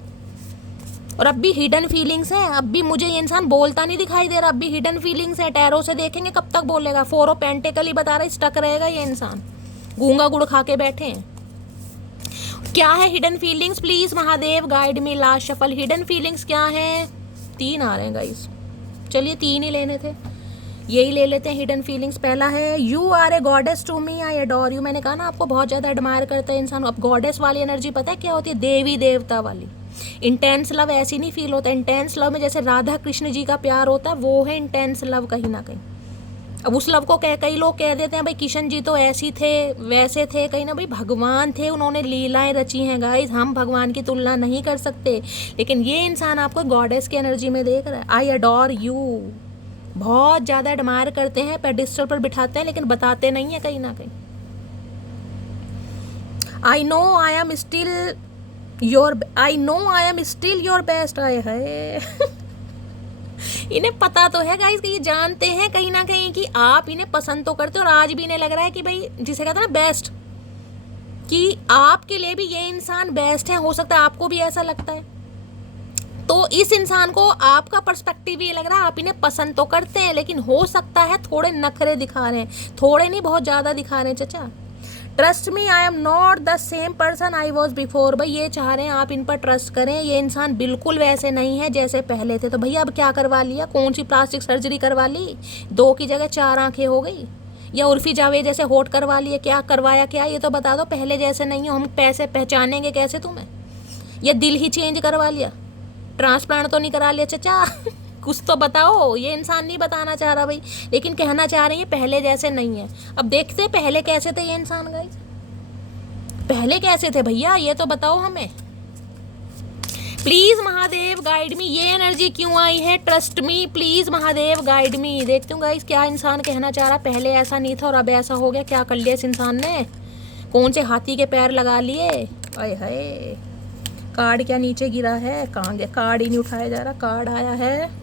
और अब भी हिडन फीलिंग्स है, अब भी मुझे ये इंसान बोलता नहीं दिखाई दे रहा, अब भी हिडन फीलिंग्स है। टैरो से देखेंगे कब तक बोलेगा, 4 ऑफ पेंटिकल ही बता रहा है, स्टक रहेगा ये इंसान, गूंगा गुड़ खा के बैठे हैं। क्या है hidden feelings, please Mahadev guide me. Last shuffle, hidden feelings क्या है। 3 आ रहे हैं गाइस, चलिए 3 ही लेने थे, यही ले लेते हैं हिडन फीलिंग्स। पहला है you are a goddess to me, I adore you. मैंने कहा ना आपको बहुत ज़्यादा एडमायर करता है इंसान। अब गॉडेस वाली एनर्जी पता है क्या होती है, देवी देवता वाली। इंटेंस लव ऐसी नहीं फील होता, इंटेंस लव में जैसे राधा कृष्ण जी का प्यार होता है, वो है इंटेंस लव कहीं ना कहीं। अब उस लव को कई लोग कह देते हैं भाई किशन जी तो ऐसी थे वैसे थे, कहीं ना भाई भगवान थे, उन्होंने लीलाएं रची हैं गाइस, हम भगवान की तुलना नहीं कर सकते। लेकिन ये इंसान आपको गॉडेस की एनर्जी में देख रहा है। आई अडोर यू, बहुत ज़्यादा एडमायर करते हैं, पेडिस्टल पर बिठाते हैं, लेकिन बताते नहीं है कहीं ना कहीं। I know I am still your best. आए है इन्हें पता तो है गाइस कि ये जानते हैं कहीं ना कहीं कि आप इन्हें पसंद तो करते हो, और आज भी इन्हें लग रहा है कि भाई जिसे कहते हैं ना बेस्ट, कि आपके लिए भी ये इंसान बेस्ट है। हो सकता है आपको भी ऐसा लगता है। तो इस इंसान को आपका पर्सपेक्टिव ये लग रहा है आप इन्हें पसंद तो करते हैं, लेकिन हो सकता है थोड़े नखरे दिखा रहे हैं, थोड़े नहीं बहुत ज़्यादा दिखा रहे हैं चाचा। Trust me I am not the same person I was before. भाई ये चाह रहे हैं आप इन पर ट्रस्ट करें, ये इंसान बिल्कुल वैसे नहीं है जैसे पहले थे। तो भैया अब क्या करवा लिया, कौन सी प्लास्टिक सर्जरी करवा ली, 2 की जगह 4 आंखें हो गई, या उर्फी जावेद जैसे होठ करवा लिए, क्या करवाया क्या ये तो बता दो। पहले जैसे नहीं हो, हम पैसे पहचानेंगे कैसे तुम्हें, या दिल ही चेंज करवा लिया, ट्रांसप्लांट तो नहीं करा लिया चाचा कुछ तो बताओ। ये इंसान नहीं बताना चाह रहा भाई, लेकिन कहना चाह रही है पहले जैसे नहीं है। अब देखते पहले कैसे थे ये इंसान गाइस, पहले कैसे थे भैया ये तो बताओ हमें। प्लीज महादेव गाइड मी, ये एनर्जी क्यों आई है, trust me please Mahadev guide मी। देखती हूँ गाइस क्या इंसान कहना चाह रहा, पहले ऐसा नहीं था और अब ऐसा हो गया, क्या कर लिया इस इंसान ने, कौन से हाथी के पैर लगा लिए। आए हाय, कार्ड क्या नीचे गिरा है, कहाँ गया, कार्ड ही नहीं उठाया जा रहा। कार्ड आया है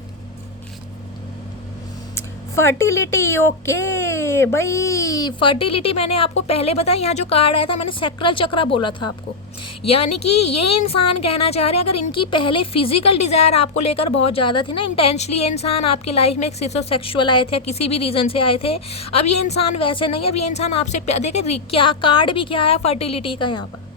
फर्टिलिटी। ओके भाई फर्टिलिटी, मैंने आपको पहले बताया, यहाँ जो कार्ड आया था मैंने सैक्रल चक्रा बोला था आपको। यानी कि ये इंसान कहना चाह रहे हैं अगर इनकी पहले फिजिकल डिजायर आपको लेकर बहुत ज़्यादा थी ना, इंटेंशली ये इंसान आपकी लाइफ में सिर्फ सेक्सुअल आए थे, किसी भी रीज़न से आए थे, अब ये इंसान वैसे नहीं, अब ये इंसान आपसे देखे क्या कार्ड भी क्या आया फर्टिलिटी का यहाँ पर।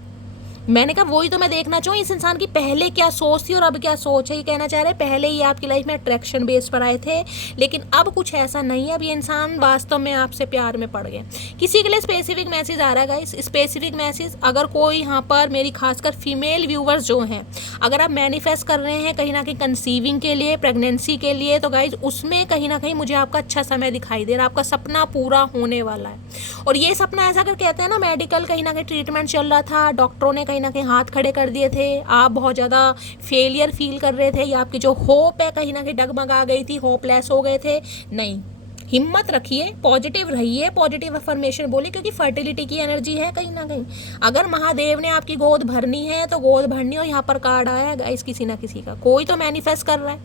मैंने कहा वही तो मैं देखना चाहूँ इस इंसान की पहले क्या सोच थी और अब क्या सोच है। ये कहना चाह रहे हैं पहले ही आपकी लाइफ में अट्रैक्शन बेस पर आए थे, लेकिन अब कुछ ऐसा नहीं है, अब ये इंसान वास्तव में आपसे प्यार में पड़ गए। किसी के लिए स्पेसिफिक मैसेज आ रहा है गाइस, स्पेसिफिक मैसेज। अगर कोई यहाँ पर मेरी खासकर फीमेल व्यूवर्स जो हैं, अगर आप मैनिफेस्ट कर रहे हैं कहीं ना कहीं कंसीविंग के लिए, प्रेगनेंसी के लिए, तो गाइज उसमें कहीं ना कहीं मुझे आपका अच्छा समय दिखाई दे रहा है, आपका सपना पूरा होने वाला है। और ये सपना ऐसा अगर कहते हैं ना, मेडिकल कहीं ना कहीं ट्रीटमेंट चल रहा था, डॉक्टरों ने कहीं ना कहीं हाथ खड़े कर दिए थे, आप बहुत ज़्यादा फेलियर फील कर रहे थे, या आपकी जो होप है कहीं ना कहीं डगमगा गई थी, होपलेस हो गए थे, नहीं हिम्मत रखिए, पॉजिटिव रहिए, पॉजिटिव अफर्मेशन बोलिए, क्योंकि फर्टिलिटी की एनर्जी है कहीं ना कहीं। अगर महादेव ने आपकी गोद भरनी है तो गोद भरनी, और यहाँ पर कार्ड आया है गाइस किसी ना किसी का, कोई तो मैनिफेस्ट कर रहा है,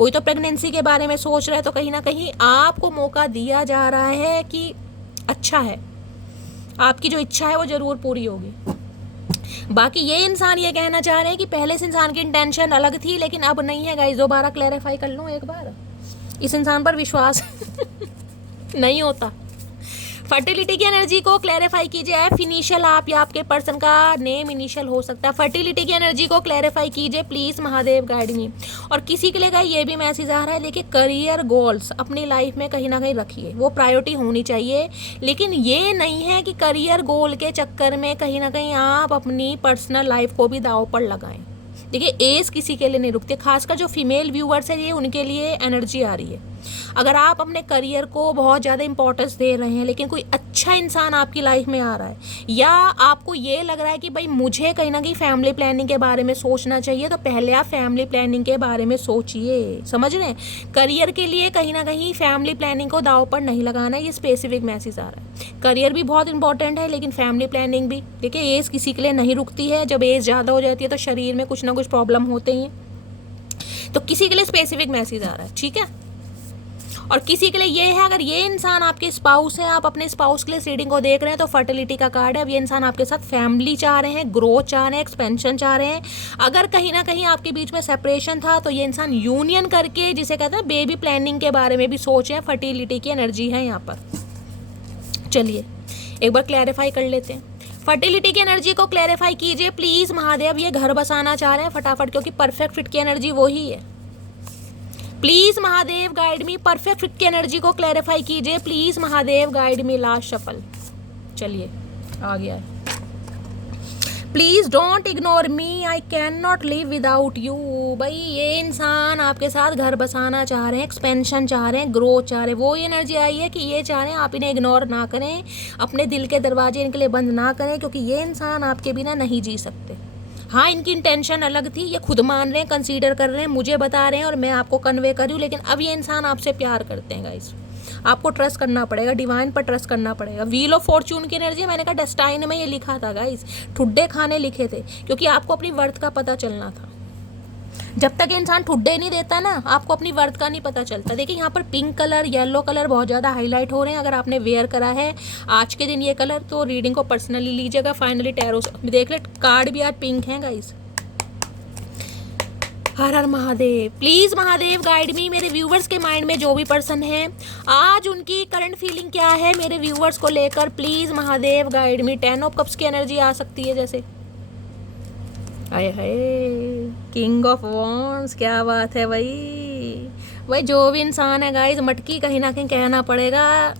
कोई तो प्रेगनेंसी के बारे में सोच रहा है, तो कहीं ना कहीं आपको मौका दिया जा रहा है कि अच्छा है, आपकी जो इच्छा है वो ज़रूर पूरी होगी। बाकी ये इंसान ये कहना चाह रहे हैं कि पहले इस इंसान की इंटेंशन अलग थी लेकिन अब नहीं है गाइस। दोबारा क्लैरिफाई कर लूँ एक बार, इस इंसान पर विश्वास नहीं होता। फर्टिलिटी की एनर्जी को क्लैरिफाई कीजिए। एफ इनिशियल आप या आपके पर्सन का नेम इनिशियल हो सकता है। फर्टिलिटी की एनर्जी को क्लैरिफाई कीजिए प्लीज़, महादेव गाइड मी। और किसी के लिए का ये भी मैसेज आ रहा है, देखिए करियर गोल्स अपनी लाइफ में कहीं ना कहीं रखिए, वो प्रायोरिटी होनी चाहिए। लेकिन ये नहीं है कि करियर गोल के चक्कर में कहीं ना कहीं आप अपनी पर्सनल लाइफ को भी दांव पर लगाएं। देखिए एज किसी के लिए नहीं रुकती, खासकर जो फीमेल व्यूअर्स है ये उनके लिए एनर्जी आ रही है। अगर आप अपने करियर को बहुत ज़्यादा इंपॉर्टेंस दे रहे हैं लेकिन कोई अच्छा इंसान आपकी लाइफ में आ रहा है, या आपको ये लग रहा है कि भाई मुझे कहीं ना कहीं फैमिली प्लानिंग के बारे में सोचना चाहिए, तो पहले आप फैमिली प्लानिंग के बारे में सोचिए। समझ रहे हैं? करियर के लिए कहीं ना कहीं फैमिली प्लानिंग को दांव पर नहीं लगाना, ये स्पेसिफिक मैसेज आ रहा है। करियर भी बहुत इंपॉर्टेंट है लेकिन फैमिली प्लानिंग भी। देखिए एज किसी के लिए नहीं रुकती है, जब एज ज़्यादा हो जाती है तो शरीर में कुछ ना कुछ प्रॉब्लम होते ही हैं। तो किसी के लिए स्पेसिफिक मैसेज आ रहा है, ठीक है। और किसी के लिए ये है, अगर ये इंसान आपके स्पाउस है, आप अपने स्पाउस के लिए रीडिंग को देख रहे हैं तो फर्टिलिटी का कार्ड है। अब ये इंसान आपके साथ फैमिली चाह रहे हैं, ग्रोथ चाह रहे हैं, एक्सपेंशन चाह रहे हैं। अगर कहीं ना कहीं आपके बीच में सेपरेशन था तो ये इंसान यूनियन करके, जिसे कहते हैं बेबी प्लानिंग के बारे में भी सोच रहे हैं। फर्टिलिटी की एनर्जी है यहाँ पर। चलिए एक बार क्लैरिफाई कर लेते हैं। फर्टिलिटी की एनर्जी को क्लैरिफाई कीजिए प्लीज़ महादेव। ये घर बसाना चाह रहे हैं फटाफट, क्योंकि परफेक्ट फिट की एनर्जी वही है। Please Mahadev guide me, perfect fit की एनर्जी को क्लैरिफाई कीजिए please Mahadev guide me. Last shuffle, चलिए आ गया है। Please don't ignore me, I can not live without you. भाई ये इंसान आपके साथ घर बसाना चाह रहे हैं, एक्सपेंशन चाह रहे हैं, ग्रोथ चाह रहे हैं। वो एनर्जी आई है कि ये चाह रहे हैं आप इन्हें इग्नोर ना करें, अपने दिल के दरवाजे इनके लिए बंद ना करें, क्योंकि ये इंसान आपके बिना नहीं जी सकते। हाँ इनकी इंटेंशन अलग थी, ये खुद मान रहे हैं, कंसीडर कर रहे हैं, मुझे बता रहे हैं और मैं आपको कन्वे कर रही हूँ। लेकिन अब ये इंसान आपसे प्यार करते हैं गाइस। आपको ट्रस्ट करना पड़ेगा, डिवाइन पर ट्रस्ट करना पड़ेगा। व्हील ऑफ फॉर्च्यून की एनर्जी, मैंने कहा डेस्टाइन में ये लिखा था गाइस, ठुड्डे खाने लिखे थे, क्योंकि आपको अपनी वर्थ का पता चलना था। जब तक इंसान ठुड्डे नहीं देता ना, आपको अपनी वर्थ का नहीं पता चलता। देखिए यहाँ पर पिंक कलर, येलो कलर बहुत ज़्यादा हाईलाइट हो रहे हैं। अगर आपने वेयर करा है आज के दिन ये कलर, तो रीडिंग को पर्सनली लीजिएगा। फाइनली टैरो देख ले, कार्ड भी आज पिंक है गाइस। हर हर महादेव। प्लीज़ महादेव गाइड मी। मेरे व्यूवर्स के माइंड में जो भी पर्सन है, आज उनकी करंट फीलिंग क्या है मेरे व्यूवर्स को लेकर, please Mahadev guide me. 10 of cups की एनर्जी आ सकती है जैसे। आए हाय, किंग ऑफ वॉन्ड्स, क्या बात है भाई जो भी इंसान है गाइस, मटकी कहीं ना कहीं कहना पड़ेगा,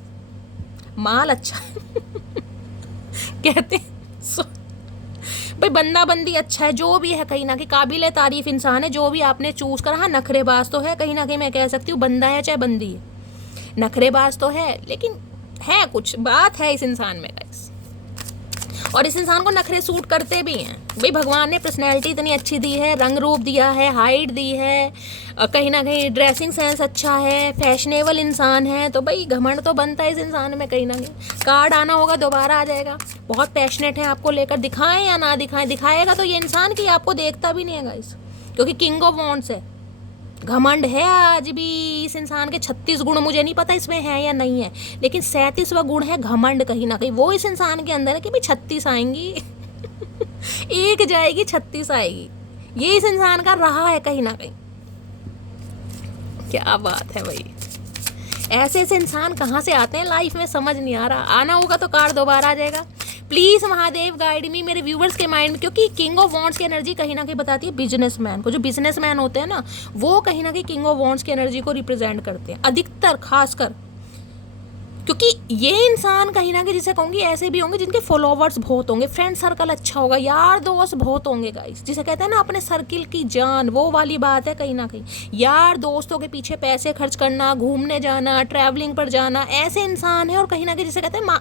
माल अच्छा कहते हैं भाई, बंदा बंदी अच्छा है, जो भी है कहीं ना कहीं काबिल तारीफ इंसान है। जो भी आपने चूज करा, हाँ नखरेबाज तो है कहीं ना कहीं, मैं कह सकती हूँ बंदा है चाहे बंदी है, नखरेबाज तो है, लेकिन है कुछ बात है इस इंसान में गाइस। और इस इंसान को नखरे सूट करते भी हैं भाई। भगवान ने पर्सनैलिटी इतनी अच्छी दी है, रंग रूप दिया है, हाइट दी है, कहीं ना कहीं ड्रेसिंग सेंस अच्छा है, फैशनेबल इंसान है, तो भाई घमंड तो बनता है इस इंसान में कहीं ना कहीं। कार्ड आना होगा दोबारा आ जाएगा। बहुत पैशनेट है आपको लेकर, दिखाएं या ना दिखाएं, दिखाएगा तो ये इंसान की आपको देखता भी नहीं है गाइस, क्योंकि किंग ऑफ वॉन्ड्स है। घमंड है आज भी इस इंसान के। 36 गुण मुझे नहीं पता इसमें है या नहीं है, लेकिन 37वां गुण है घमंड कहीं ना कहीं। वो इस इंसान के अंदर है कि भाई 36 आएंगी एक जाएगी 36 आएगी। ये इस इंसान का रहा है कहीं ना कहीं। क्या बात है भाई, ऐसे ऐसे इंसान कहाँ से आते हैं लाइफ में, समझ नहीं आ रहा। आना होगा तो कार्ड दोबारा आ जाएगा। प्लीज़ महादेव गाइड मी मेरे व्यूवर्स के माइंड में, क्योंकि किंग ऑफ वॉन्ड्स की एनर्जी कहीं ना कहीं बताती है बिजनेसमैन को। जो बिजनेसमैन होते हैं ना, वो कहीं ना कहीं किंग ऑफ वॉन्ड्स की एनर्जी को रिप्रेजेंट करते हैं अधिकतर, खासकर क्योंकि ये इंसान कहीं ना कहीं, जिसे कहूँगी ऐसे भी होंगे जिनके फॉलोवर्स बहुत होंगे, फ्रेंड सर्कल अच्छा होगा, यार दोस्त बहुत होंगे गाइस, जिसे कहते हैं ना अपने सर्किल की जान, वो वाली बात है कहीं ना कहीं। यार दोस्तों के पीछे पैसे खर्च करना, घूमने जाना, ट्रैवलिंग पर जाना, ऐसे इंसान है। और कहीं ना कहीं जिसे कहते हैं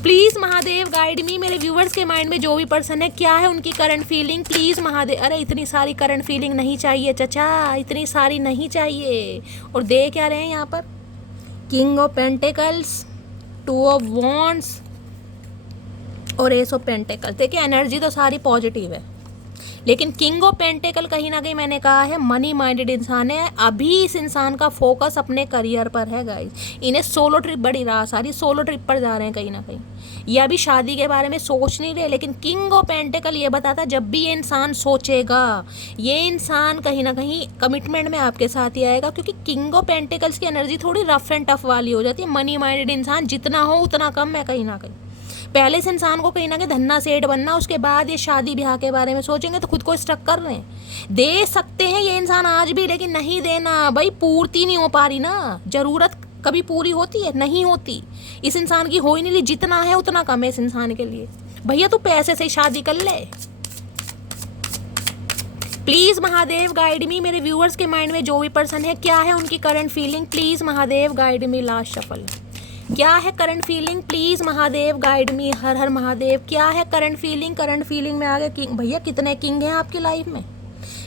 प्लीज़ महादेव गाइड मी मेरे व्यूवर्स के माइंड में जो भी पर्सन है, क्या है उनकी करंट फीलिंग, प्लीज़ महादेव। अरे इतनी सारी करंट फीलिंग नहीं चाहिए चचा, इतनी सारी नहीं चाहिए। और दे क्या रहे हैं यहाँ पर, king of pentacles, 2 of wands और एस ऑफ पेंटिकल्स। देखिए एनर्जी तो सारी पॉजिटिव है, लेकिन किंग ऑफ पेंटिकल कहीं ना कहीं मैंने कहा है मनी माइंडेड इंसान है। अभी इस इंसान का फोकस अपने करियर पर है गाइस। इन्हें सोलो ट्रिप बड़ी रास आ रही, सोलो ट्रिप पर जा रहे हैं कहीं ना कहीं। ये अभी शादी के बारे में सोच नहीं रहे, लेकिन किंग ऑफ पेंटिकल ये बताता है जब भी ये इंसान सोचेगा, ये इंसान कहीं ना कहीं कमिटमेंट में आपके साथ ही आएगा, क्योंकि किंग ऑफ पेंटिकल्स की एनर्जी थोड़ी रफ एंड टफ वाली हो जाती है। मनी माइंडेड इंसान जितना हो उतना कम है कहीं ना कहीं। पहले इस इंसान को कहीं ना कहीं धन्ना सेठ बनना, उसके बाद ये शादी ब्याह के बारे में सोचेंगे तो खुद को स्टक कर रहे हैं। दे सकते हैं ये इंसान आज भी, लेकिन नहीं देना भाई, पूर्ति नहीं हो पा रही ना। जरूरत कभी पूरी होती है? नहीं होती। इस इंसान की हो ही नहीं रही, जितना है उतना कम है इस इंसान के लिए। भैया तू पैसे से ही शादी कर ले प्लीज। महादेव गाइड मी। मेरे व्यूअर्स के माइंड में जो भी पर्सन है, क्या है उनकी current feeling, please Mahadev guide me. Last shuffle, क्या है current feeling, please Mahadev guide me. हर हर महादेव। क्या है करंट फीलिंग? करंट फीलिंग में आ गए किंग। भैया कितने किंग हैं आपकी लाइफ में?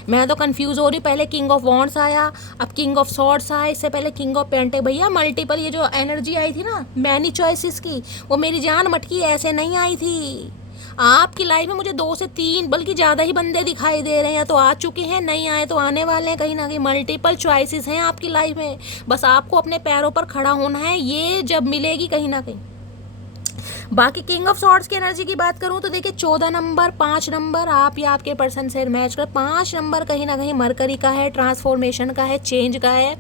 मैं तो कंफ्यूज हो रही। पहले किंग ऑफ वॉन्ड्स आया, अब किंग ऑफ सॉर्ड्स आया, इससे पहले किंग ऑफ पेंटे। भैया मल्टीपल ये जो एनर्जी आई थी ना मैनी चॉइसेस की, वो मेरी जान मटकी ऐसे नहीं आई थी। आपकी लाइफ में मुझे 2 से 3 बल्कि ज़्यादा ही बंदे दिखाई दे रहे हैं, या तो आ चुके हैं, नहीं आए तो आने वाले हैं। कहीं ना कहीं मल्टीपल चॉइसेस हैं आपकी लाइफ में, बस आपको अपने पैरों पर खड़ा होना है। ये जब मिलेगी कहीं ना कहीं। बाकी किंग ऑफ सॉर्ड्स की एनर्जी की बात करूं तो देखिए 14 नंबर, 5 नंबर आप या आपके पर्सन से मैच कर। 5 नंबर कहीं ना कहीं मरकरी का है, ट्रांसफॉर्मेशन का है, चेंज का है।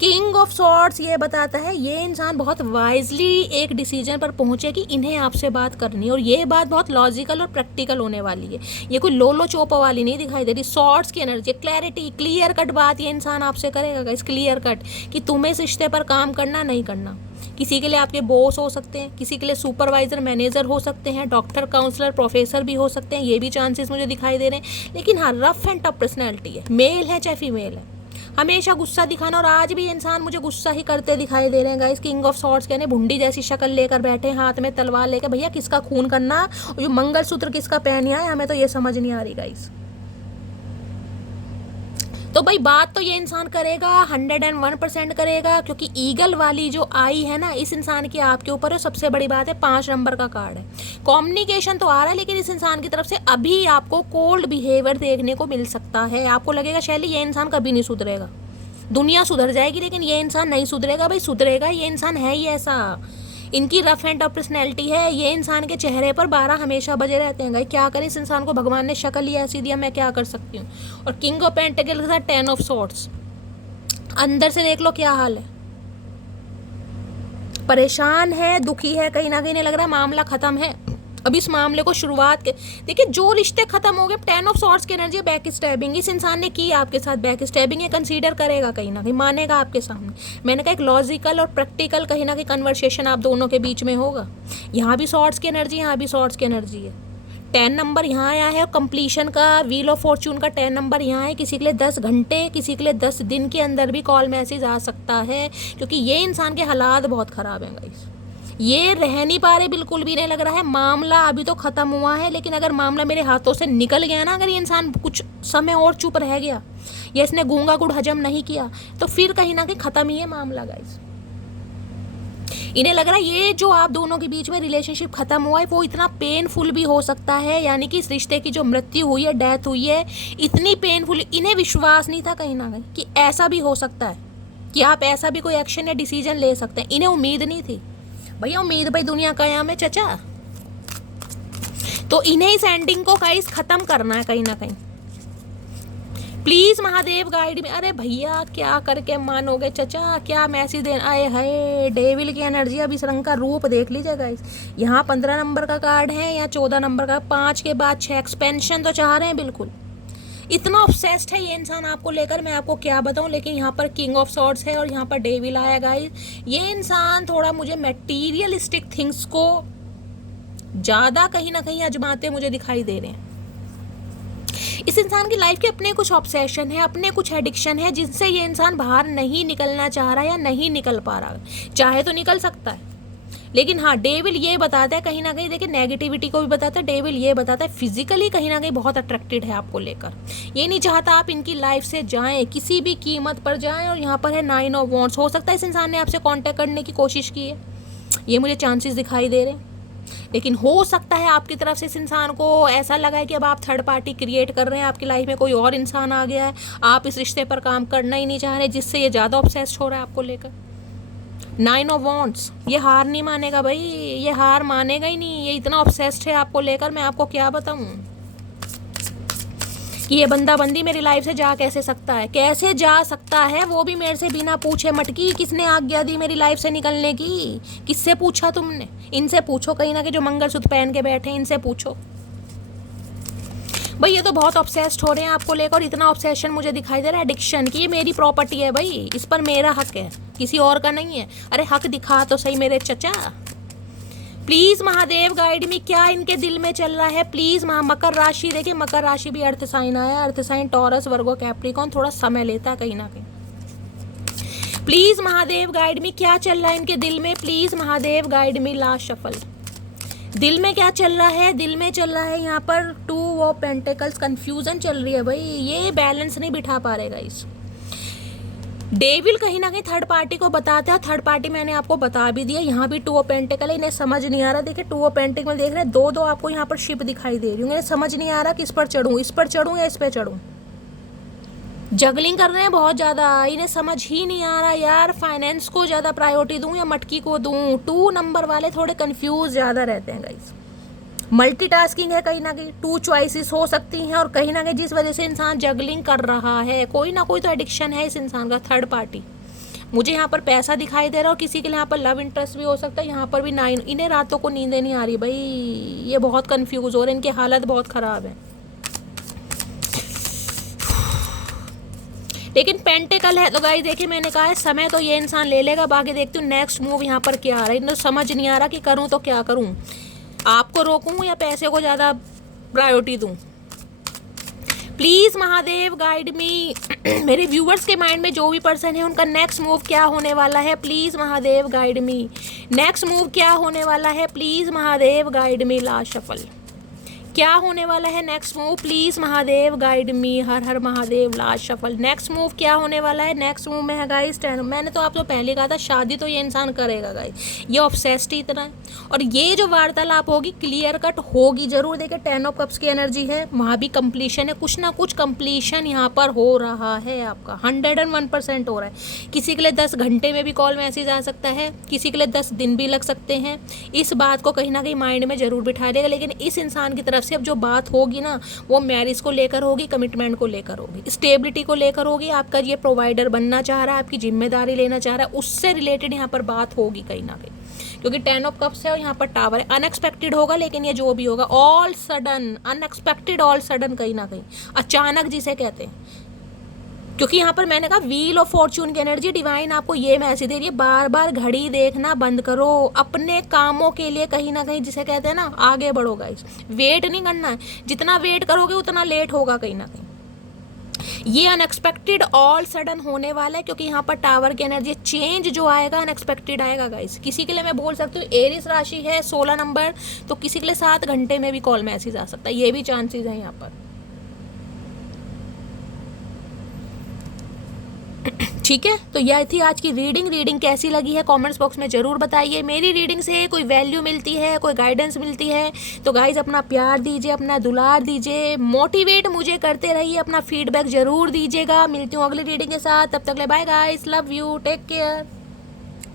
किंग ऑफ सॉर्ड्स ये बताता है ये इंसान बहुत वाइजली एक डिसीजन पर पहुंचे कि इन्हें आपसे बात करनी है, और ये बात बहुत लॉजिकल और प्रैक्टिकल होने वाली है। ये कोई लोलो चोपा वाली नहीं दिखाई दे रही। सॉर्ड्स की एनर्जी, क्लैरिटी, क्लियर कट बात ये इंसान आपसे करेगा इस क्लियर कट कि तुम्हें इस रिश्ते पर काम करना नहीं करना। किसी के लिए आपके बॉस हो सकते हैं, किसी के लिए सुपरवाइजर मैनेजर हो सकते हैं, डॉक्टर काउंसलर प्रोफेसर भी हो सकते हैं, ये भी चांसेस मुझे दिखाई दे रहे हैं। लेकिन हाँ रफ एंड टफ पर्सनैलिटी है, मेल है चाहे फीमेल है, हमेशा गुस्सा दिखाना, और आज भी इंसान मुझे गुस्सा ही करते दिखाई दे रहे हैं गाइस। किंग ऑफ सॉर्ड्स कहने भुंडी जैसी शक्ल लेकर बैठे, हाथ में तलवार लेकर। भैया किसका खून करना और जो मंगलसूत्र किसका पहनिया है, हमें तो ये समझ नहीं आ रही गाइस। तो भाई बात तो ये इंसान करेगा, 101% करेगा, क्योंकि ईगल वाली जो आई है ना इस इंसान की आपके ऊपर है। सबसे बड़ी बात है 5 नंबर का कार्ड है। कम्युनिकेशन तो आ रहा है, लेकिन इस इंसान की तरफ से अभी आपको कोल्ड बिहेवियर देखने को मिल सकता है। आपको लगेगा शैली ये इंसान कभी नहीं सुधरेगा, दुनिया सुधर जाएगी लेकिन ये इंसान नहीं सुधरेगा। भाई सुधरेगा, ये इंसान है ही ऐसा। इनकी रफ एंड टफ पर्सनैलिटी है। ये इंसान के चेहरे पर 12 हमेशा बजे रहते हैं। क्या करें, इस इंसान को भगवान ने शक्ल ही ऐसी दिया, मैं क्या कर सकती हूँ। और किंग ऑफ पेंटिकल के साथ 10 ऑफ सॉर्ड्स, अंदर से देख लो क्या हाल है। परेशान है, दुखी है, कहीं ना कहीं नहीं लग रहा मामला खत्म है। अभी इस मामले को शुरुआत के देखिए, जो रिश्ते खत्म हो गए। 10 ऑफ सॉर्ड्स की एनर्जी, बैक स्टैबिंग इस इंसान ने की आपके साथ। बैक स्टैबिंग ये कंसीडर करेगा, कहीं ना कहीं मानेगा आपके सामने। मैंने कहा एक लॉजिकल और प्रैक्टिकल कहीं ना कहीं कन्वर्सेशन आप दोनों के बीच में होगा। यहाँ भी सॉर्ड्स की एनर्जी, यहाँ भी सॉर्ड्स की एनर्जी है। 10 नंबर यहाँ आया है, कंप्लीशन का, व्हील ऑफ फॉर्चून का 10 नंबर यहाँ है। किसी के लिए 10 घंटे, किसी के लिए 10 दिन के अंदर भी कॉल मैसेज आ सकता है, क्योंकि ये इंसान के हालात बहुत ख़राब हैं गाइस। ये रह नहीं पा रहे, बिल्कुल भी नहीं लग रहा है। मामला अभी तो ख़त्म हुआ है, लेकिन अगर मामला मेरे हाथों से निकल गया ना, अगर ये इंसान कुछ समय और चुप रह गया या इसने गूंगा गुड़ हजम नहीं किया, तो फिर कहीं ना कहीं ख़त्म ही है मामला गाइस। इन्हें लग रहा है ये जो आप दोनों के बीच में रिलेशनशिप खत्म हुआ है वो इतना पेनफुल भी हो सकता है, यानी कि इस रिश्ते की जो मृत्यु हुई है, डेथ हुई है, इतनी पेनफुल। इन्हें विश्वास नहीं था कहीं ना कहीं कि ऐसा भी हो सकता है, कि आप ऐसा भी कोई एक्शन या डिसीजन ले सकते हैं। इन्हें उम्मीद नहीं थी। भैया उम्मीद भाई दुनिया कायम है चचा। तो इन्हें इस एंडिंग को गाइस खत्म करना है कहीं ना कहीं। प्लीज महादेव गाइड में। अरे भैया क्या करके मानोगे चचा, क्या मैसेज देना। आए हाय, डेविल की एनर्जी। अब इस रंग का रूप देख लीजिए गाइस। यहाँ 15 नंबर का कार्ड है, या 14 नंबर का, 5 के बाद 6। एक्सपेंशन तो चाह रहे हैं बिल्कुल, इतना ऑब्सेस्ड है ये इंसान आपको लेकर, मैं आपको क्या बताऊं। लेकिन यहाँ पर किंग ऑफ सॉर्ड्स है और यहाँ पर डेविल आया गाइस। ये इंसान थोड़ा मुझे मटेरियलिस्टिक थिंग्स को ज़्यादा कहीं ना कहीं आजमाते मुझे दिखाई दे रहे हैं। इस इंसान की लाइफ के अपने कुछ ऑब्सेशन है, अपने कुछ एडिक्शन है, जिनसे ये इंसान बाहर नहीं निकलना चाह रहा या नहीं निकल पा रहा। चाहे तो निकल सकता है, लेकिन हाँ डेविल ये बताता है कहीं ना कहीं, देखिए नेगेटिविटी को भी बताता है। डेविल ये बताता है फिजिकली कहीं ना कहीं बहुत अट्रैक्टेड है आपको लेकर। ये नहीं चाहता आप इनकी लाइफ से जाएं, किसी भी कीमत पर जाएं। और यहाँ पर है 9 ऑफ वॉन्ड्स। हो सकता है इस इंसान ने आपसे कांटेक्ट करने की कोशिश की है, ये मुझे चांसेस दिखाई दे रहे हैं। लेकिन हो सकता है आपकी तरफ से इस इंसान को ऐसा लगा है कि अब आप थर्ड पार्टी क्रिएट कर रहे हैं, आपकी लाइफ में कोई और इंसान आ गया है, आप इस रिश्ते पर काम करना ही नहीं चाह रहे, जिससे ये ज़्यादा ऑब्सेस्ड हो रहा है आपको लेकर। 9 ऑफ वॉन्ट्स, ये हार नहीं मानेगा भाई, ये हार मानेगा ही नहीं, ये इतना ऑब्सेस्ड है आपको लेकर, मैं आपको क्या बताऊँ कि ये बंदा बंदी मेरी लाइफ से जा कैसे सकता है, कैसे जा सकता है, वो भी मेरे से बिना पूछे। मटकी, किसने आज्ञा दी मेरी लाइफ से निकलने की? किससे पूछा तुमने? इनसे पूछो, कहीं ना कहीं जो मंगलसूत्र पहन के बैठे हैं इनसे पूछो। भाई ये तो बहुत ऑब्सेस्ड हो रहे हैं आपको लेकर, इतना ऑब्सेशन मुझे दिखाई दे रहा है एडिक्शन की। ये मेरी प्रॉपर्टी है भाई, इस पर मेरा हक है, किसी और का नहीं है। अरे हक दिखा तो सही मेरे चचा। प्लीज महादेव गाइड मी, क्या इनके दिल में चल रहा है प्लीज। मकर राशि, देखिए मकर राशि भी अर्थ साइन आया, अर्थ साइन टॉरस, वर्गो, कैप्रिकॉर्न, थोड़ा समय लेता है कहीं ना कहीं। प्लीज महादेव गाइड मी, क्या चल रहा है इनके दिल में, please Mahadev guide me. Last shuffle, दिल में क्या चल रहा है? दिल में चल रहा है यहाँ पर 2 ऑफ पेंटिकल्स, कंफ्यूजन चल रही है भाई, ये बैलेंस नहीं बिठा पा रहे गाइस। डेविल कहीं ना कहीं थर्ड पार्टी को बताता है, थर्ड पार्टी मैंने आपको बता भी दिया। यहाँ भी 2 ऑफ पेंटिकल है, इन्हें समझ नहीं आ रहा। देखिए 2 ऑफ पेंटिकल देख रहे हैं, 2 आपको यहाँ पर शिप दिखाई दे रही है, इन्हें समझ नहीं आ रहा किस पर चढ़ूँ, इस पर चढ़ूँ या इस पर चढ़ूँ। जगलिंग कर रहे हैं बहुत ज़्यादा, इन्हें समझ ही नहीं आ रहा यार, फाइनेंस को ज़्यादा प्रायोरिटी दूँ या मटकी को दूँ। 2 नंबर वाले थोड़े कंफ्यूज ज़्यादा रहते हैं गाइस। मल्टीटास्किंग है कहीं ना कहीं, 2 चॉइसेस हो सकती हैं, और कहीं ना कहीं जिस वजह से इंसान जगलिंग कर रहा है, कोई ना कोई तो एडिक्शन है इस इंसान का। थर्ड पार्टी, मुझे यहाँ पर पैसा दिखाई दे रहा है, और किसी के लिए यहाँ पर लव इंटरेस्ट भी हो सकता है। यहाँ पर भी 9, इन्हें रातों को नींदें नहीं आ रही भाई, ये बहुत कंफ्यूज हो रहे हैं, इनकी हालत बहुत ख़राब है। लेकिन पेंटिकल है तो गाइस देखिए, मैंने कहा है समय तो ये इंसान ले लेगा, बाकी देखती हूँ नेक्स्ट मूव यहाँ पर क्या आ रहा है। इन्हें समझ नहीं आ रहा कि करूँ तो क्या करूँ, आपको रोकूं या पैसे को ज़्यादा प्रायोरिटी दूं। प्लीज़ महादेव गाइड मी। मेरे व्यूअर्स के माइंड में जो भी पर्सन है उनका नेक्स्ट मूव क्या होने वाला है, please Mahadev guide me. Next move क्या होने वाला है, please Mahadev guide me. Last shuffle, क्या होने वाला है next move, please Mahadev guide me. हर हर Mahadev. Last shuffle, next move क्या होने वाला है? नेक्स्ट मूव में है गाइस 10। मैंने तो आपको पहले कहा था शादी तो ये इंसान करेगा गाइस, ये ऑब्सेस्ड ही इतना है। और ये जो वार्तालाप होगी क्लियर कट होगी जरूर। देखिए 10 ऑफ कप्स की एनर्जी है, वहाँ भी कंप्लीशन है, कुछ ना कुछ कंप्लीशन यहाँ पर हो रहा है आपका, 101% हो रहा है। किसी के लिए 10 घंटे में भी कॉल मैसेज आ सकता है, किसी के लिए 10 दिन भी लग सकते हैं। इस बात को कहीं ना कहीं माइंड में जरूर बिठा देगा। लेकिन इस इंसान की तरफ से अब जो बात होगी ना, वो मैरिज को लेकर होगी, कमिटमेंट को लेकर होगी, स्टेबिलिटी को लेकर होगी। आपका ये प्रोवाइडर बनना चाह रहा है, आपकी जिम्मेदारी लेना चाह रहा है, उससे रिलेटेड यहाँ पर बात होगी कहीं ना कहीं, क्योंकि 10 ऑफ कप्स है और यहाँ पर टावर है। अनएक्सपेक्टेड होगा, लेकिन ये जो भी होगा all sudden, unexpected, all sudden, कहीं ना कहीं अचानक जिसे कहते हैं। क्योंकि यहाँ पर मैंने कहा व्हील ऑफ फॉर्च्यून की एनर्जी, डिवाइन आपको ये मैसेज दे रही है, बार बार घड़ी देखना बंद करो, अपने कामों के लिए कहीं ना कहीं जिसे कहते हैं ना आगे बढ़ो गाइस। वेट नहीं करना है, जितना वेट करोगे उतना लेट होगा कहीं ना कहीं। ये अनएक्सपेक्टेड ऑल सडन होने वाला है, क्योंकि यहाँ पर टावर की एनर्जी, चेंज जो आएगा अनएक्सपेक्टेड आएगा गाइस। किसी के लिए मैं बोल सकती हूँ एरिस राशि है 16 नंबर, तो किसी के लिए 7 घंटे में भी कॉल मैसेज आ सकता है, ये भी चांसेस है यहाँ पर। ठीक है, तो यह थी आज की रीडिंग कैसी लगी है कमेंट्स बॉक्स में ज़रूर बताइए। मेरी रीडिंग से कोई वैल्यू मिलती है, कोई गाइडेंस मिलती है तो गाइज अपना प्यार दीजिए, अपना दुलार दीजिए, मोटिवेट मुझे करते रहिए, अपना फीडबैक ज़रूर दीजिएगा। मिलती हूँ अगली रीडिंग के साथ, तब तक ले bye guys, love you, take care.